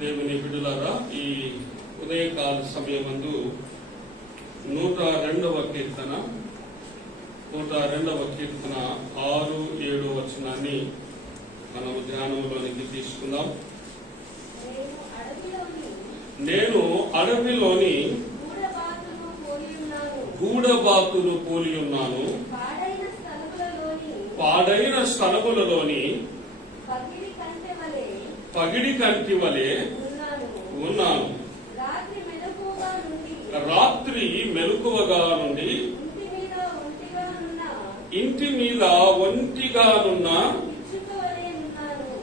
దేవుని బిడ్డలారా, ఈ ఉదయకాల సమయమందు 102వ కీర్తన 6-7 వచనాన్ని మనం ధ్యానంలోనికి తీసుకుందాం. నేను అడవిలోని గూఢబాతును పోలి ఉన్నాను, పాడైన స్థలములలోని పగిడి కంటి వలె ఉన్నాను. రాత్రి మెలకువగా నుండి ఇంటి మీద ఒంటిగానున్న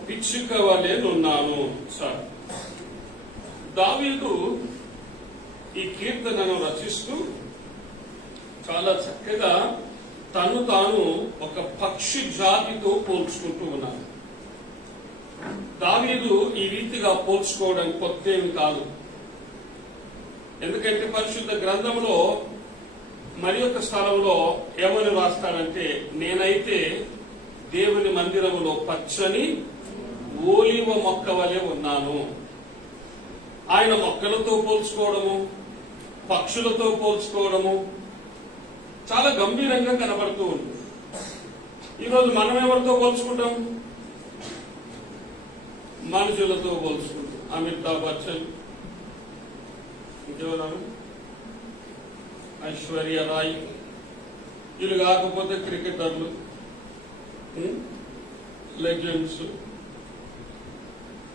పిచ్చుక వలె నున్నాను. సార్, దావీదు ఈ కీర్తనను రచిస్తూ చాలా చక్కగా తను తాను ఒక పక్షి జాతితో పోల్చుకుంటూ ఉన్నాను. దావీదు ఈ రీతిగా పోల్చుకోవడం కొత్తేమి కాదు. ఎందుకంటే పరిశుద్ధ గ్రంథంలో మరి ఒక స్థలంలో ఏమని రాస్తాడంటే, నేనైతే దేవుని మందిరములో పచ్చని ఓలివ మొక్క వలె ఉన్నాను. ఆయన మొక్కలతో పోల్చుకోవడము, పక్షులతో పోల్చుకోవడము చాలా గంభీరంగా కనబడుతూ ఉంది. ఈరోజు మనం ఎవరితో పోల్చుకుంటాం? మనుషులతో పోల్చుకుంటాం. అమితాబ్ బచ్చన్, ఇంకెవరు, ఐశ్వర్య రాయ్, వీళ్ళు కాకపోతే క్రికెటర్లు, లెజెండ్స్.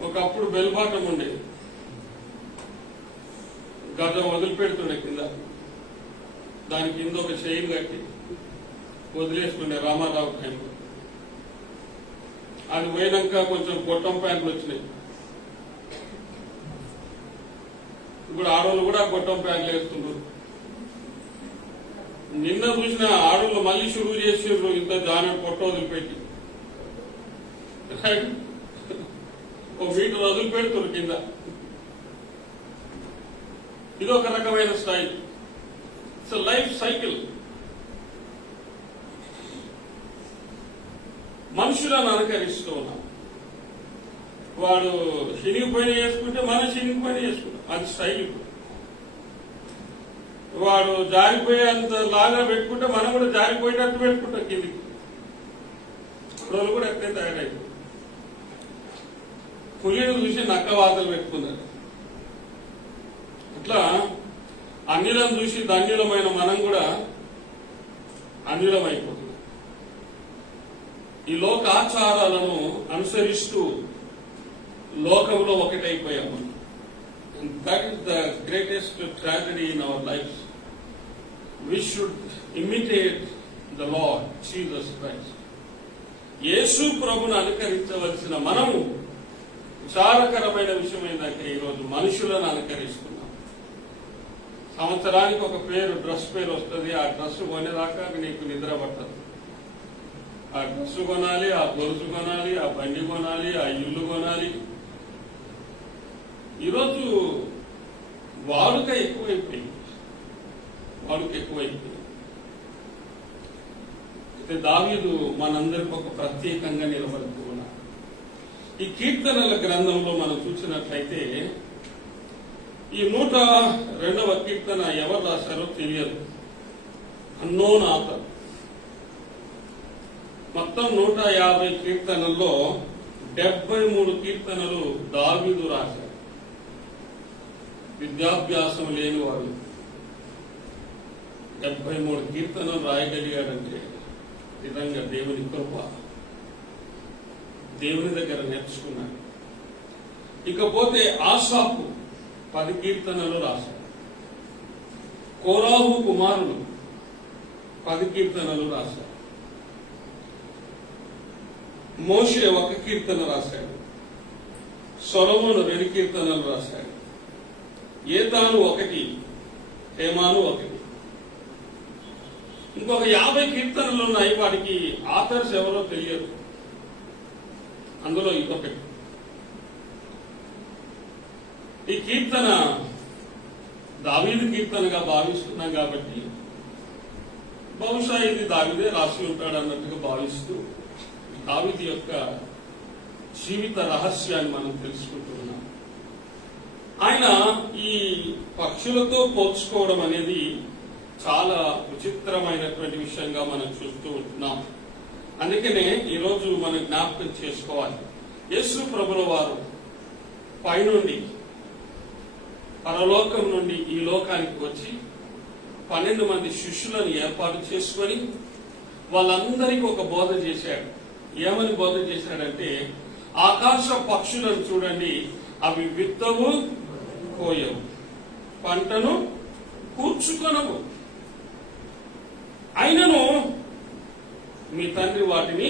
ఒకప్పుడు బెల్బాటం ఉండేది, గజం వదిలిపెడుతుండే కింద, దాని కింద ఒక చైన్ కట్టి వదిలేసుకుండే రామారావు టైంలో. అది పోయినాక కొంచెం గొట్టం ప్యాంట్లు వచ్చినాయి. ఇప్పుడు ఆడవాళ్ళు కూడా గొట్టం ప్యాంట్లు వేస్తున్నారు. నిన్న చూసిన ఆడవాళ్ళు మళ్ళీ షురువు చేసిండ్రు, ఇంత జాన పొట్ట వదిలిపెట్టి ఓ మీటర్ వదిలిపెడుతున్నారు కింద. ఇది ఒక రకమైన స్టైల్. It's life cycle. మనుషులను అనుకరిస్తూ ఉన్నాం. వాడు శనిగి పైన చేసుకుంటే మనం శనిగి పైన చేసుకుంటాం, అది స్టైల్. వాడు జారిపోయేంత లాగా పెట్టుకుంటే మనం కూడా జారిపోయేటట్టు పెట్టుకుంటాం కిందికి. రోజులు కూడా ఎట్లే తయారైంది. పులిని చూసి నక్క వాతలు పెట్టుకున్నారు. అట్లా అన్యులను చూసి ధన్యులమైన మనం కూడా అన్యులమైపోతున్నాం. ఈ లోక ఆచారాలను అనుసరిస్తూ లోకంలో ఒకటైపోయాము. That is the greatest tragedy in our life. We should imitate the lord Jesus Christ. యేసు ప్రభును అనుకరించవలసిన మనము విచారకరమైన విషయం ఏంటంటే ఈరోజు మనుషులను అనుకరిస్తున్నాం. సంవత్సరానికి ఒక డ్రెస్ పేరు వస్తుంది. ఆ డ్రెస్ కొనేదాకా నీకు నిద్ర పట్టదు. ఆ డ్రెస్ కొనాలి, ఆ గొలుసు కొనాలి, ఆ బండి కొనాలి, ఆ ఇల్లు కొనాలి. ఈరోజు వాడుక ఎక్కువైపోయింది. అయితే దావీదు మనందరికి ఒక ప్రత్యేకంగా నిలబడుతూ ఉన్నారు. ఈ కీర్తనల గ్రంథంలో మనం చూసినట్లయితే ఈ 102వ కీర్తన ఎవరు రాశారో తెలియదు, అన్నోన్ ఆథర్. మొత్తం 150 కీర్తనల్లో 73 కీర్తనలు దావీదు రాశారు. విద్యాభ్యాసం లేని వాడు 73 కీర్తనలు రాయగలిగాడంటే నిజంగా దేవుని కృప. దేవుని దగ్గర నేర్చుకున్నాడు. ఇకపోతే ఆసాపు 10 కీర్తనలు రాశాడు. కోరాహు కుమారులు 10 కీర్తనలు రాశాడు. మోషే 1 కీర్తన రాశాడు. సొలొమోను 2 కీర్తనలు రాశాడు. ఏతాను 1, హేమాను 1. ఇంకొక 50 కీర్తనలు ఉన్నాయి. వాటికి ఆథర్స్ ఎవరో తెలియదు. అందులో ఇంకొకటి. ఈ కీర్తన దావీదు కీర్తనగా భావిస్తున్నాం కాబట్టి బహుశా ఇది దావీదే రాసి ఉంటాడు అన్నట్టుగా భావిస్తూ దావీదు యొక్క జీవిత రహస్యాన్ని మనం తెలుసుకుంటున్నాం. ఆయన ఈ పక్షులతో పోల్చుకోవడం అనేది చాలా విచిత్రమైనటువంటి విషయంగా మనం చూస్తూ ఉంటున్నాం. అందుకనే ఈరోజు మనం జ్ఞాపకం చేసుకోవాలి. యేసు ప్రభుల వారు పైనుండి పరలోకం నుండి ఈ లోకానికి వచ్చి 12 మంది శిష్యులను ఏర్పాటు చేసుకొని వాళ్ళందరికీ ఒక బోధ చేశాడు. ఏమని బోధ చేశాడంటే, ఆకాశ పక్షులను చూడండి, అవి విత్తవు, కోయవు, పంటను కూర్చుకొనవు, అయినను మీ తండ్రి వాటిని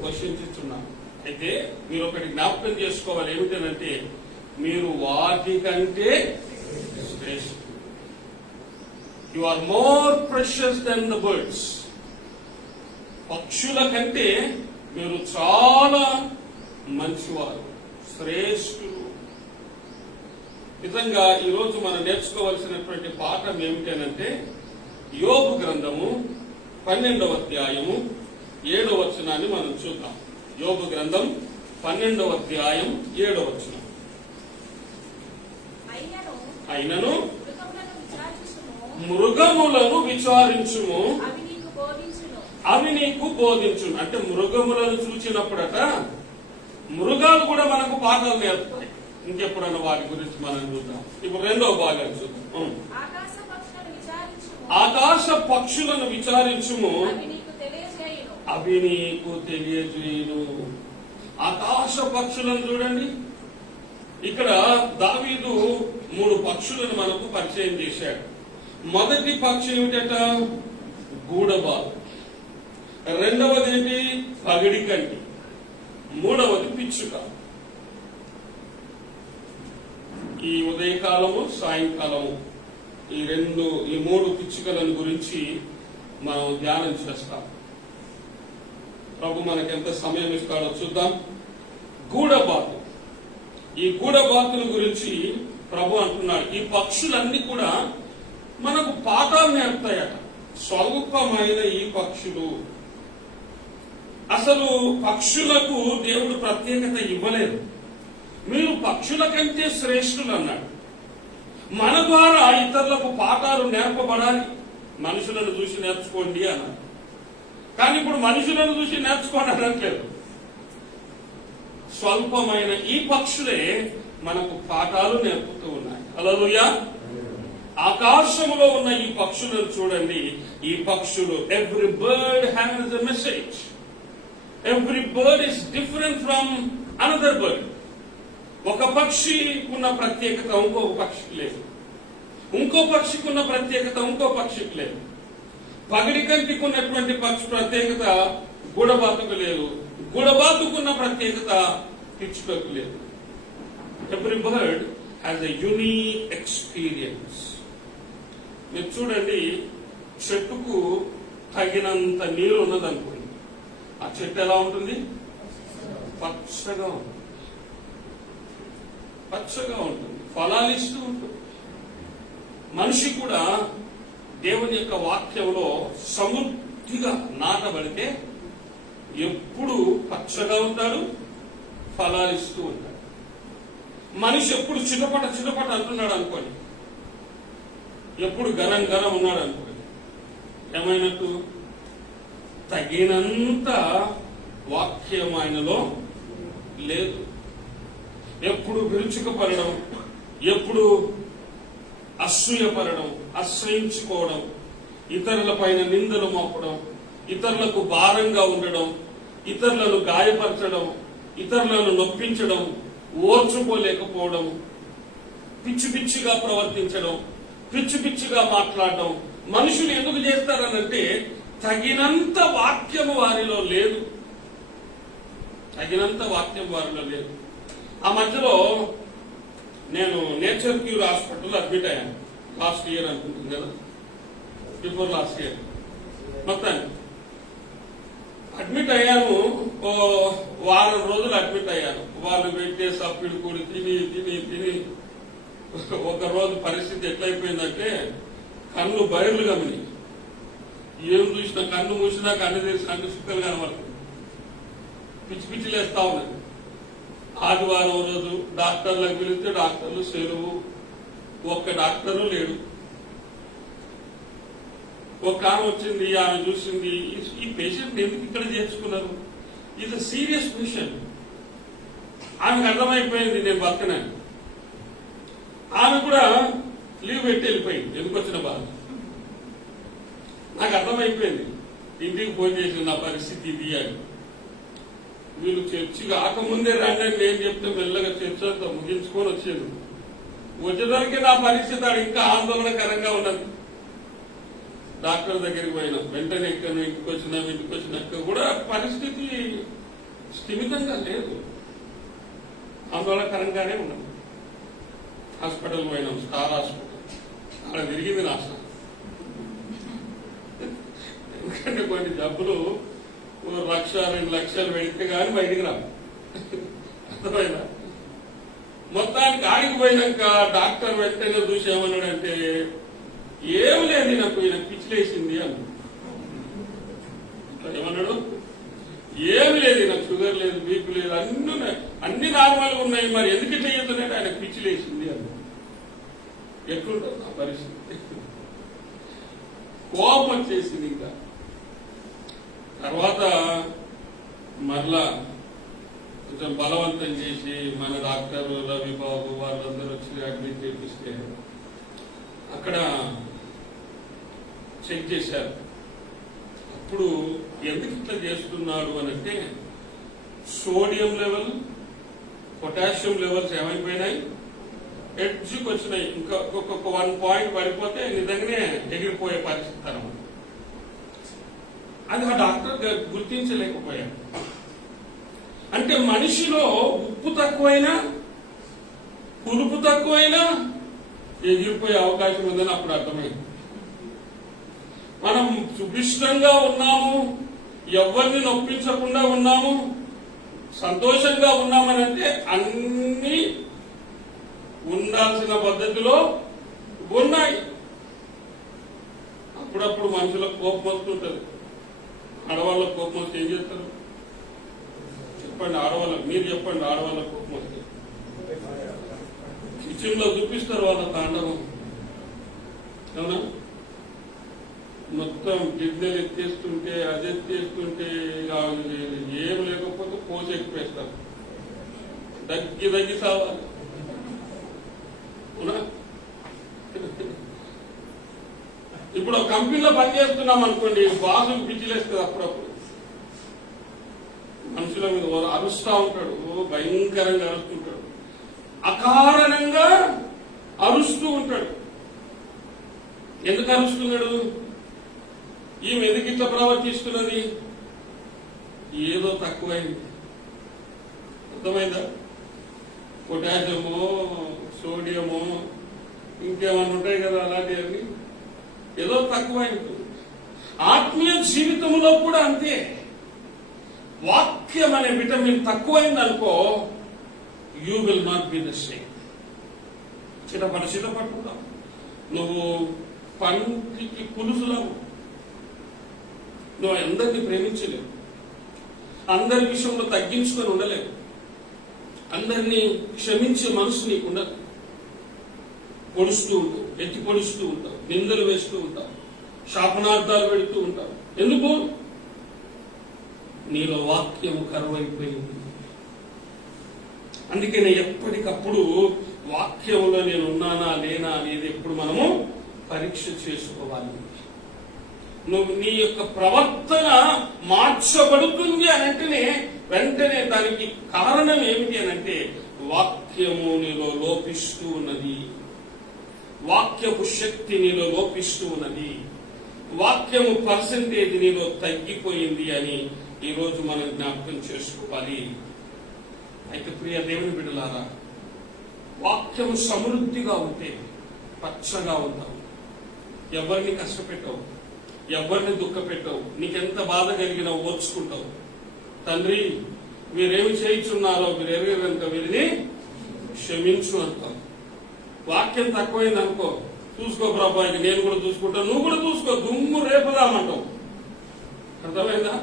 పోషించుచున్నారు. అయితే మీరు ఒకటి జ్ఞాపకం చేసుకోవాలి. ఏమిటంటే, మీరు వాటి కంటే శ్రేష్ఠులు. You are more precious than the birds. పక్షుల కంటే మీరు చాలా మంచివారు, శ్రేష్ఠులు. నిజంగా ఈరోజు మనం నేర్చుకోవాల్సినటువంటి పాఠం ఏమిటంటే, యోబు గ్రంథము 12వ అధ్యాయము 7వ వచనాన్ని మనం చూద్దాం. యోబు గ్రంథం 12వ అధ్యాయం 7వ వచనం. అయినను మృగములను విచారించుము, అవి నీకు బోధించును. అంటే మృగములను చూచినప్పుడట మృగాలు కూడా మనకు పాఠాలు నేర్పుతాయి. ఇంకెప్పుడన్నా వాటి గురించి మనం చూద్దాం. ఇప్పుడు రెండవ భాగాన్ని చూద్దాం. ఆకాశ పక్షులను విచారించుము, అవి నీకు తెలియజేయును. ఆకాశ పక్షులను చూడండి. ఇక్కడ దావీదు 3 పక్షులను మనకు పరిచయం చేశాడు. మొదటి పక్షి ఏమిటట? గూడబాలు. రెండవది ఏంటి? పగిడి కంటి. మూడవది పిచ్చుక. ఈ ఉదయకాలము, సాయంకాలము ఈ 3 పిచ్చుకలను గురించి మనం ధ్యానం చేస్తాం. ప్రభు మనకెంత సమయం ఇస్తాడో చూద్దాం. గూడబాతు. ఈ గూడబాతుల గురించి ప్రభు అంటున్నాడు, ఈ పక్షులన్నీ కూడా మనకు పాఠాలు నేర్పుతాయట. స్వల్పమైన ఈ పక్షులు, అసలు పక్షులకు దేవుడు ప్రత్యేకత ఇవ్వలేదు. మీరు పక్షుల కంటే శ్రేష్ఠులు అన్నాడు. మన ద్వారా ఇతరులకు పాఠాలు నేర్పబడాలి. మనుషులను చూసి నేర్చుకోండి అన్నాడు. కానీ ఇప్పుడు మనుషులను చూసి నేర్చుకోండి అనట్లేదు. స్వల్పమైన ఈ పక్షులే మనకు పాఠాలు నేర్పుతూ ఉన్నాయి. హల్లెలూయా. ఆకాశంలో ఉన్న ఈ పక్షులను చూడండి. ఈ పక్షులు, every bird has a message. Every bird is different from another bird. ఒక పక్షికి ఉన్న ప్రత్యేకత ఇంకొక పక్షికి లేదు. ఇంకో పక్షికి ఉన్న ప్రత్యేకత ఇంకో పక్షికి లేదు. పగిడి కంటికి ఉన్నటువంటి పక్షి ప్రత్యేకత గూడబాతుకు లేదు. గూడబాతుకున్న ప్రత్యేకత పిచ్చుకకు లేదు. Every bird has a unique experience. మీరు చూడండి, చెట్టుకు తగినంత నీరు ఉన్నదనుకోండి, ఆ చెట్టు ఎలా ఉంటుంది? పచ్చగా ఉంటుంది. పచ్చగా ఉంటుంది, ఫలాలిస్తూ ఉంటుంది. మనిషి కూడా దేవుని యొక్క వాక్యంలో సమృద్ధిగా నాటబడితే ఎప్పుడు పచ్చగా ఉంటాడు, ఫలాలిస్తూ ఉంటాడు. మనిషి ఎప్పుడు చిటపట చిటపట అంటున్నాడు అనుకోండి, ఎప్పుడు గరం గరం ఉన్నాడు అనుకోండి, ఏమైనట్టు? తగినంత వాక్యం ఆయనలో లేదు. ఎప్పుడు విరుచుకుపడడం, ఎప్పుడు అసూయపడడం, అసహించుకోవడం, ఇతరుల పైన నిందలు మోపడం, ఇతరులకు భారంగా ఉండడం, ఇతరులను గాయపరచడం, ఇతరులను నొప్పించడం, ఓర్చుకోలేకపోవడం, పిచ్చి పిచ్చిగా ప్రవర్తించడం, పిచ్చి పిచ్చిగా మాట్లాడడం. మనుషులు ఎందుకు చేస్తారనంటే తగినంత వాక్యము వారిలో లేదు. తగినంత వాక్యం వారిలో లేదు. ఆ మధ్యలో నేను నేచర్ క్యూర్ హాస్పిటల్లో అడ్మిట్ అయ్యాను. లాస్ట్ ఇయర్ అనుకుంటుంది కదా, బిఫోర్ లాస్ట్ ఇయర్. మొత్తాన్ని అడ్మిట్ అయ్యాను. ఓ వారం రోజులు అడ్మిట్ అయ్యాను. వాళ్ళు పెట్టే సప్పిడి కూడి తిని తిని తిని ఒక రోజు పరిస్థితి ఎట్లయిపోయిందంటే కన్ను బయర్లు గమని, ఏం చూసినా కన్ను మూసినా కన్ను తెరిచినాక సుక్కలు కనబడుతుంది. పిచ్చి పిచ్చి లేస్తా ఉన్నది. ఆదివారం రోజు డాక్టర్లకు పిలిస్తే డాక్టర్లు సెలవు, ఒక్క డాక్టరు లేడు. ఒక ఆమె వచ్చింది, ఆమె చూసింది, ఈ పేషెంట్ ఎందుకు ఇక్కడ చేర్చుకున్నారు, ఇది సీరియస్ పేషెంట్. ఆమెకు అర్థమైపోయింది నేను బతకనని. ఆమె కూడా లీవ్ పెట్టి వెళ్ళిపోయింది. ఎందుకు వచ్చిన బాధ నాకు అర్థమైపోయింది. ఇంటికి ఫోన్ చేసి నా పరిస్థితి ఇది అని. వీళ్ళు చర్చి కాకముందే రండి అని నేను చెప్తే మెల్లగా చర్చ అంతా ముగించుకొని వచ్చేది. వచ్చేదానికి నా పరిస్థితి ఆడు ఇంకా ఆందోళనకరంగా ఉన్నది. డాక్టర్ దగ్గరికి పోయినా వెంటనే ఇక్కడ ఇంటికి వచ్చినాక కూడా పరిస్థితి స్థిమితంగా లేదు, ఆందోళనకరంగానే ఉన్నది. హాస్పిటల్ పోయినాం, స్టార్ హాస్పిటల్. అక్కడ తిరిగింది నాశ. ఎందుకంటే కొన్ని జబ్బులు 1,00,000 2 లక్షలు పెడితే కానీ బయటికి రావు. అర్థమైనా? మొత్తానికి ఆడికి పోయినాక డాక్టర్ వెంటనే చూసి ఏమన్నాడంటే, ఏం లేదు నాకు ఈయన పిచ్చిలేసింది అన్న. ఏమన్నాడు? ఏమి లేదు, నాకు షుగర్ లేదు, బీపీ లేదు, అన్ని నార్మల్గా ఉన్నాయి, మరి ఎందుకు ఇట్లా చేస్తున్నాడు, ఆయన పిచ్చిలేసింది అన్న. ఎట్లుంటుంది ఆ పరిస్థితి? కోపం వచ్చేసింది. ఇంకా తర్వాత మరలా కొంచెం బలవంతం చేసి మన డాక్టర్ రవిబాబు వాళ్ళందరూ వచ్చి అడ్మిట్ చేపిస్తే అక్కడ చెక్ చేశారు. అప్పుడు ఎందుకు ఇట్లా చేస్తున్నాడు అని అంటే, సోడియం లెవెల్, పొటాషియం లెవెల్స్ ఏమైపోయినాయి, ఎడ్జ్కి వచ్చినాయి. ఇంకా ఒక్కొక్క 1 పాయింట్ పడిపోతే నిజంగానే ఎగిరిపోయే పరిస్థితి అన్నమాట. అది ఆ డాక్టర్ గుర్తించలేకపోయాడు. అంటే మనిషిలో ఉప్పు తక్కువైనా, పులుపు తక్కువైనా ఎగిరిపోయే అవకాశం ఉందని అప్పుడు అర్థమైంది. మనం సుభిష్టంగా ఉన్నాము, ఎవరిని నొప్పించకుండా ఉన్నాము, సంతోషంగా ఉన్నామనంటే అన్ని ఉండాల్సిన పద్ధతిలో ఉన్నాయి. అప్పుడప్పుడు మనుషులకు కోపం వస్తుంటది. ఆడవాళ్ళకు కోపం వస్తే ఏం చేస్తారు చెప్పండి? ఆడవాళ్ళకు మీరు చెప్పండి. ఆడవాళ్ళకు కోపం వస్తే కిచెన్ లో చూపిస్తారు వాళ్ళ తాండవం. అవునా? మొత్తం గిన్నెలు ఎత్తేస్తుంటే, అది ఎత్తేస్తుంటే, ఏం లేకపోతే పోసి ఎక్కిపేస్తారు. దగ్గి సావాలి. అవునా? ఇప్పుడు ఒక కంపెనీలో పనిచేస్తున్నాం అనుకోండి, బాసు పిచ్చిలేస్తుంది. అప్పుడప్పుడు మనుషుల మీద అరుస్తా ఉంటాడు, భయంకరంగా అరుస్తుంటాడు, అకారణంగా అరుస్తూ ఉంటాడు. ఎందుకు అరుస్తున్నాడు? ఈమె ఎందుకు ఇట్లా ప్రవర్తిస్తున్నది? ఏదో తక్కువైంది. అర్థమైందా? పొటాషియమో, సోడియమో, ఇంకేమన్నా ఉంటాయి కదా అలాంటివన్నీ, ఏదో తక్కువైంది. ఆత్మీయ జీవితంలో కూడా అంతే. వాక్యం అనే విటమిన్ తక్కువైంది అనుకో, you will not be the same. చిటపట్టుకుంటావు. నువ్వు పంటికి పులుసులావు. నువ్వు అందరినీ ప్రేమించలేవు, అందరి విషయంలో తగ్గించుకొని ఉండలేవు, అందరినీ క్షమించే మనసు నీకు ఉండదు. పొడుస్తూ ఉంటావు, ఎత్తి పొడుస్తూ ఉంటావు, నిందలు వేస్తూ ఉంటావు, శాపనార్థాలు పెడుతూ ఉంటావు. ఎందుకు? నీలో వాక్యము కరువైపోయింది. అందుకనే ఎప్పటికప్పుడు వాక్యంలో నేను ఉన్నానా లేనా అనేది ఎప్పుడు మనము పరీక్ష చేసుకోవాలి. నువ్వు నీ యొక్క ప్రవర్తన మార్చబడుతుంది అనంటేనే వెంటనే దానికి కారణం ఏమిటి అనంటే, వాక్యము నీలో లోపిస్తూ ఉన్నది, వాక్యపు శక్తి నీలో లోపిస్తూ ఉన్నది, వాక్యము పర్సెంటేజ్ నీలో తగ్గిపోయింది అని ఈరోజు మనం జ్ఞాపకం చేసుకోవాలి. అయితే ప్రియ దేవుని బిడ్డలారా, వాక్యము సమృద్ధిగా ఉంటే పచ్చగా ఉంటావు, ఎవరిని కష్టపెట్టవు, ఎవరిని దుఃఖ పెట్టవు, నీకెంత బాధ కలిగినా ఓర్చుకుంటావు. తండ్రి మీరేమి చేయించున్నారో మీరు ఎరగరు కనుక వీరిని క్షమించు అంటావు. వాక్యం తక్కువైంది అనుకో, చూసుకో ప్రభావికి, నేను కూడా చూసుకుంటాను, నువ్వు కూడా చూసుకో, దుమ్ము రేపుదామంటావు. అర్థమైందా?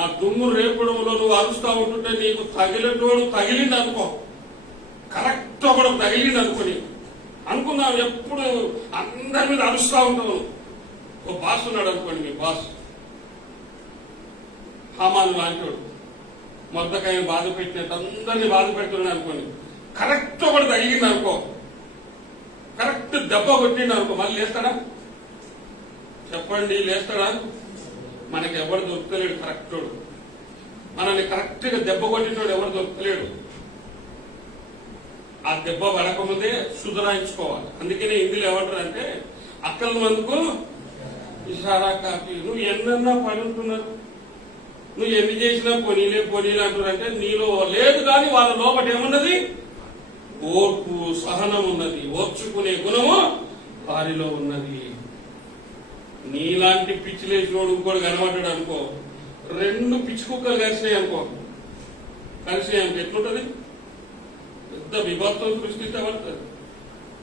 ఆ దుమ్ము రేపడంలో నువ్వు అరుస్తా ఉంటుంటే నీకు తగిలేటోడు తగిలింది అనుకో, కరెక్ట్ ఒకడు తగిలింది అనుకుందాం, ఎప్పుడు అందరి మీద అరుస్తూ ఉంటాము. ఓ బాస్ ఉన్నాడు అనుకోండి, మీ బాస్ హామాను లాంటివాడు, మొద్దకాయని బాధ పెట్టినట్టు అందరినీ బాధ పెడుతున్నాడు అనుకోండి. కరెక్ట్ ఒకటి తగిలింది అనుకో, కరెక్ట్ దెబ్బ కొట్టిండు అనుకో, మళ్ళీ లేస్తాడా? చెప్పండి, లేస్తాడా? మనకి ఎవరు దొరుకుతలేడు కరెక్టోడు. మనల్ని కరెక్ట్ గా దెబ్బ కొట్టినోడు ఎవరు దొరుకుతలేడు. ఆ దెబ్బ పడకముందే సుధరాయించుకోవాలి. అందుకనే ఇందులో ఏమంటారంటే అక్కల మందుకు ఇషారా కాపీ. నువ్వు ఎన్నన్నా పని ఉంటున్నారు, నువ్వు ఎన్ని చేసినా పోనీలే అంటున్నారంటే నీలో లేదు, కానీ వాళ్ళ లోపల ఏమున్నది? ఓర్పు, సహనం ఉన్నది, ఓర్చుకునే గుణము వారిలో ఉన్నది. నీలాంటి పిచ్చిలేసినోడు ఇంకోటి కనబడ్డాడు అనుకో, 2 పిచ్చి కుక్కలు కలిసినాయి అనుకో, ఎట్లుంటది? పెద్ద విభాతం సృష్టించబడుతుంది.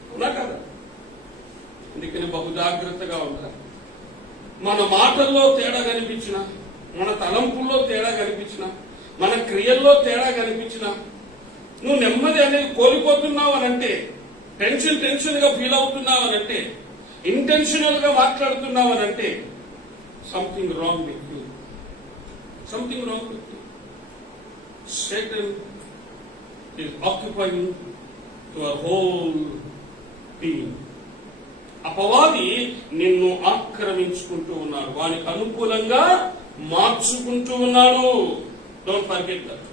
అవునా కదా? అందుకని బహు జాగ్రత్తగా ఉంటారు. మన మాటల్లో తేడా కనిపించిన, మన తలంపుల్లో తేడా కనిపించిన, మన క్రియల్లో తేడా కనిపించిన, నువ్వు నెమ్మది అనేది కోల్పోతున్నావు అనంటే, టెన్షన్ గా ఫీల్ అవుతున్నావు అనంటే, ఇంటెన్షనల్ గా మాట్లాడుతున్నావు అనంటే something wrong with you. Something wrong with you. Satan is occupying your whole being. అపవాది నిన్ను ఆక్రమించుకుంటూ ఉన్నాడు, వానికి అనుకూలంగా మార్చుకుంటూ ఉన్నాడు. Don't forget that.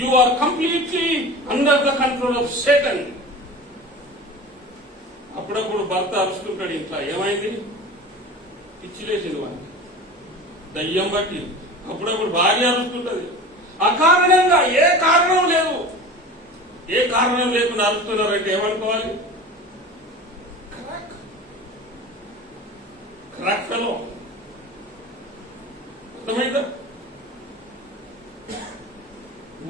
You are completely under the control of Satan. అప్పుడప్పుడు భర్త అరుస్తుంటాడు ఇంట్లో, ఏమైంది? పిచ్చిలేసింది వాడిని, దయ్యం బట్టి. అప్పుడప్పుడు భార్య అరుస్తుంటది, అకారణంగా ఏ కారణం లేదు. ఏ కారణం లేకుండా అరుస్తున్నారంటే ఏమనుకోవాలి? Crack fellow. అర్థమైందా?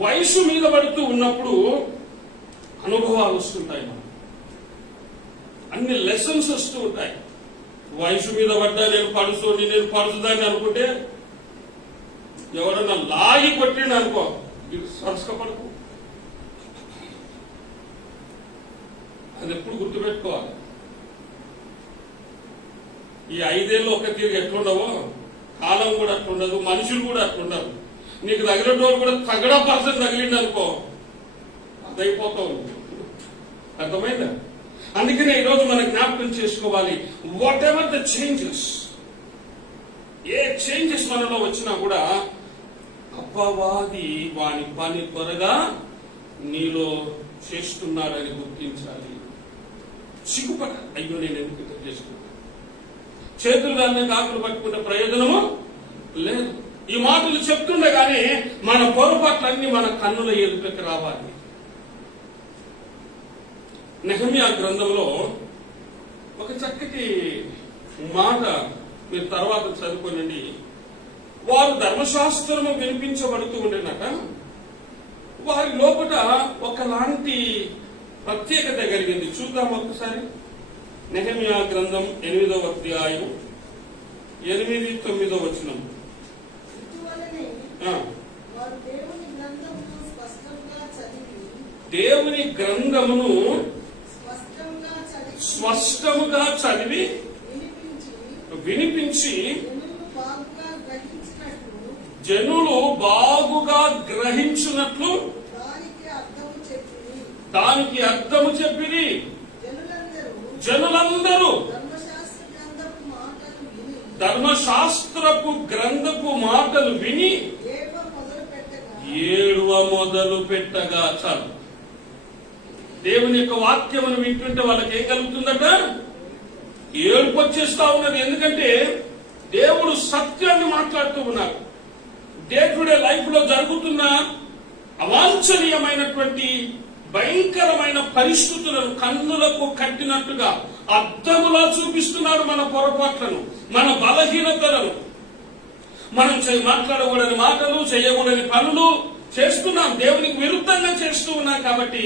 వయసు మీద పడుతూ ఉన్నప్పుడు అనుభవాలు వస్తుంటాయి, అన్ని లెసన్స్ వస్తూ ఉంటాయి. వయసు మీద పడ్డా నేను పడుతుందని అనుకుంటే ఎవరన్నా లాగి కొట్టిండు అనుకో, సరస్కపడుకో. అది ఎప్పుడు గుర్తుపెట్టుకోవాలి. ఈ 5 ఏళ్ళు ఒక తీరు ఎట్లుండవో కాలం కూడా అట్లుండదు, మనుషులు కూడా అట్లుండరు. నీకు తగిలినోడు కూడా తగడా పర్సన్ తగిలింది అనుకో, అదైపోతా ఉంది. అర్థమైందా? అందుకనే ఈరోజు మనం జ్ఞాపకం చేసుకోవాలి, what ever the changes, A changes మనలో వచ్చినా కూడా అపవాది వాని పని త్వరగా నీలో చేస్తున్నాడని గుర్తించాలి. సిగ్గుపడ, అయ్యో నేను ఎందుకు ఇట్లా చేసుకున్నా, చేతులు దాన్ని ఆకులు పట్టుకున్న ప్రయోజనము లేదు. ఈ మాటలు చెప్తుండే కానీ మన పొరపాట్లన్నీ మన కన్నుల ఎదుటకు రావాలి. నెహెమ్యా గ్రంథంలో ఒక చక్కటి మాట మీరు తర్వాత చదువుకోనండి. వారు ధర్మశాస్త్రము వినిపించబడుతూ ఉండేనట. వారి లోపల ఒకలాంటి ప్రత్యేకత కలిగింది. చూద్దాం ఒకసారి. నెహెమ్యా గ్రంథం 8వ అధ్యాయం 8-9 వచనం. దేవుని గ్రంథమును స్పష్టముగా చదివి వినిపించి జనులు బాగుగా గ్రహించినట్లు దానికి అర్థము చెప్పిరి. జనులందరూ ధర్మశాస్త్రపు గ్రంథపు మాటలు విని ఏడువ మొదలు పెట్టగా చాలు. దేవుని యొక్క వాక్యమును వింటుంటే వాళ్ళకి ఏం కలుగుతుందట? ఏడుపు వచ్చేస్తా ఉన్నది. ఎందుకంటే దేవుడు సత్యాన్ని మాట్లాడుతూ ఉన్నారు. డే టు డే లైఫ్ లో జరుగుతున్న అవాంఛనీయమైనటువంటి భయంకరమైన పరిస్థితులను కన్నులకు కట్టినట్టుగా అద్దములా చూపిస్తున్నాడు. మన పొరపాట్లను, మన బలహీనతలను, మనం మాట్లాడకూడని మాటలు, చేయకూడని పనులు చేస్తున్నాం, దేవునికి విరుద్ధంగా చేస్తూ ఉన్నాం. కాబట్టి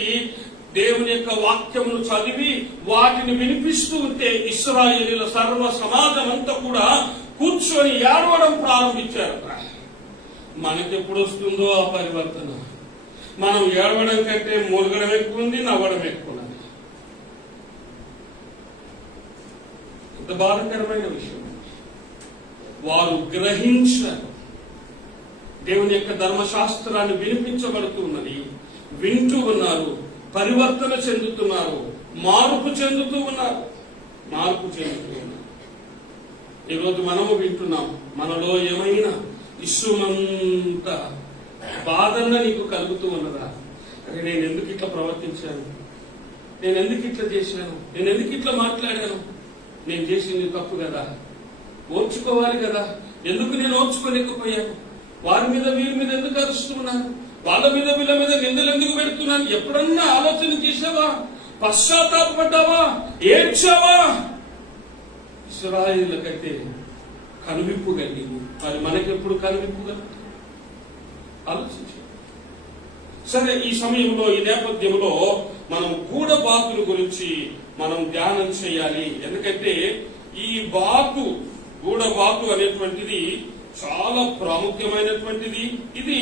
దేవుని యొక్క వాక్యమును చదివి వాటిని వినిపిస్తూ ఉంటే ఇశ్రాయేలీయుల సర్వ సమాజం అంతా కూడా కూర్చొని ఏడవడం ప్రారంభించారు. మనకెప్పుడు వస్తుందో ఆ పరివర్తన? మనం ఏడవడం కంటే మూలగడం ఎక్కువ ఉంది, నవ్వడం ఎక్కువ ఉన్నది. ఎంత బాధాకరమైన విషయం. వారు గ్రహించారు. దేవుని యొక్క ధర్మశాస్త్రాన్ని వినిపించబడుతూ ఉన్నది, వింటూ ఉన్నారు, పరివర్తన చెందుతున్నారు, మార్పు చెందుతూ ఉన్నారు. ఈరోజు మనము వింటున్నాం. మనలో ఏమైనా ఇసుమంత బాధన్న నీకు కలుగుతూ ఉన్నదా? అరే, నేను ఎందుకు ఇట్లా ప్రవర్తించాను, నేను ఎందుకు ఇట్లా చేశాను, నేను ఎందుకు ఇట్లా మాట్లాడాను, నేను చేసింది తప్పు కదా, ఓర్చుకోవాలి కదా, ఎందుకు నేను ఓర్చుకోలేకపోయాను, వారి మీద వీరి మీద ఎందుకు అరుస్తున్నాను, వాళ్ళ మీద వీళ్ళ మీద నిందలు ఎందుకు పెడుతున్నాను? ఎప్పుడన్నా ఆలోచన చేసావా? పశ్చాత్తాపడ్డావా? ఏడ్చావా? ఇశ్రాయేలుకైతే కనువిప్పు కలిగింది, మరి మనకెప్పుడు కనువిప్పు కలిగింది? ఆలోచించు. సరే, ఈ సమయంలో, ఈ నేపథ్యంలో మనం గూఢబాకుల గురించి మనం ధ్యానం చేయాలి. ఎందుకంటే ఈ గూఢబాకు అనేటువంటిది చాలా ప్రాముఖ్యమైనటువంటిది. ఇది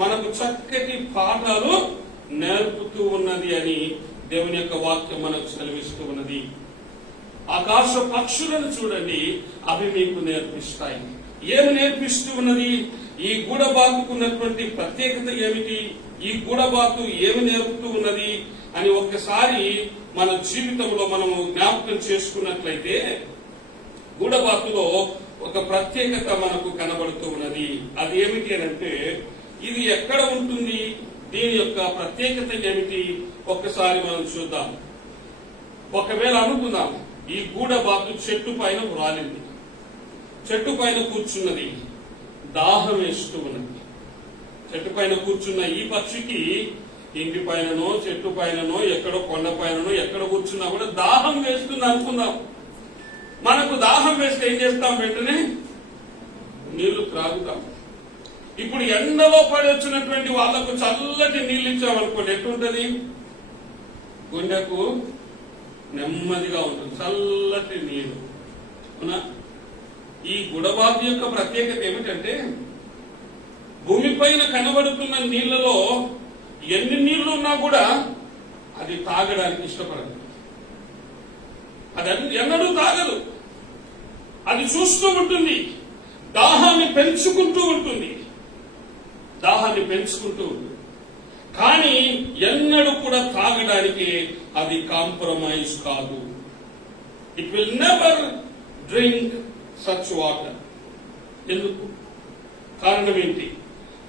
మనకు చక్కటి పాఠాలు నేర్పుతూ ఉన్నది అని దేవుని యొక్క వాక్యం మనకు సెలవిస్తూ ఉన్నది. ఆకాశ పక్షులను చూడండి, అవి మీకు నేర్పిస్తాయి. ఏమి నేర్పిస్తూ ఉన్నది? ఈ గూఢబాకుకు ఉన్నటువంటి ప్రత్యేకత ఏమిటి? ఈ గూఢబాకు ఏమి నేర్పుతూ ఉన్నది అని ఒక్కసారి మన జీవితంలో మనము జ్ఞాపకం చేసుకున్నట్లయితే, గూఢబాకులో ఒక ప్రత్యేకత మనకు కనబడుతూ ఉన్నది. అది ఏమిటి అంటే, ఇది ఎక్కడ ఉంటుంది, దీని యొక్క ప్రత్యేకత ఏమిటి? ఒక్కసారి మనం చూద్దాం. ఒకవేళ అనుకుందాం, ఈ గూఢబాకు చెట్టు పైన రాలింది, చెట్టు పైన కూర్చున్నది, దాహం వేస్తూ ఉన్నది. చెట్టు పైన కూర్చున్న ఈ పక్షికి ఇంటి పైననో, చెట్టు పైననో, ఎక్కడో కొండ పైననో, ఎక్కడ కూర్చున్నా కూడా దాహం వేస్తుంది అనుకుందాం. మనకు దాహం వేస్తే ఏం చేస్తాం? వెంటనే నీళ్లు త్రాగుతాం. ఇప్పుడు ఎండలో పడి వచ్చినటువంటి వాళ్లకు చల్లటి నీళ్లు ఇచ్చామనుకోండి, ఎట్లుంటది? గుండెకు నెమ్మదిగా ఉంటుంది, చల్లటి నీళ్లు. అవునా? ఈ గూఢబాకు యొక్క ప్రత్యేకత ఏమిటంటే, భూమిపైన కనబడుతున్న నీళ్లలో ఎన్ని నీళ్లు ఉన్నా కూడా అది తాగడానికి ఇష్టపడదు. అది ఎన్నడూ తాగదు. అది చూస్తూ ఉంటుంది, దాహాన్ని పెంచుకుంటూ ఉంటుంది. కానీ ఎన్నడూ కూడా తాగడానికి అది కాంప్రమైజ్ కాదు. It will never drink such water. ఎందుకు? కారణం ఏంటి?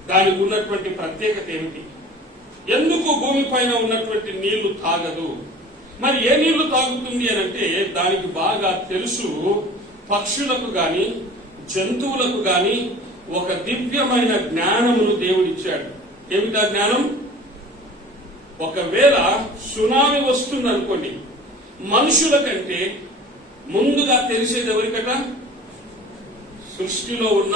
దానికి ఉన్నటువంటి ప్రత్యేకత ఏమిటి? ఎందుకు భూమి పైన ఉన్నటువంటి నీళ్లు తాగదు? మరి ఏ నీళ్లు తాగుతుంది అని అంటే, దానికి బాగా తెలుసు. పక్షులకు గాని, జంతువులకు గాని ఒక దివ్యమైన జ్ఞానమును దేవుడిచ్చాడు. ఏమిటా జ్ఞానం? ఒకవేళ సునామీ వస్తుంది అనుకోండి, మనుషుల కంటే ముందుగా తెలిసేది ఎవరికట? సృష్టిలో ఉన్న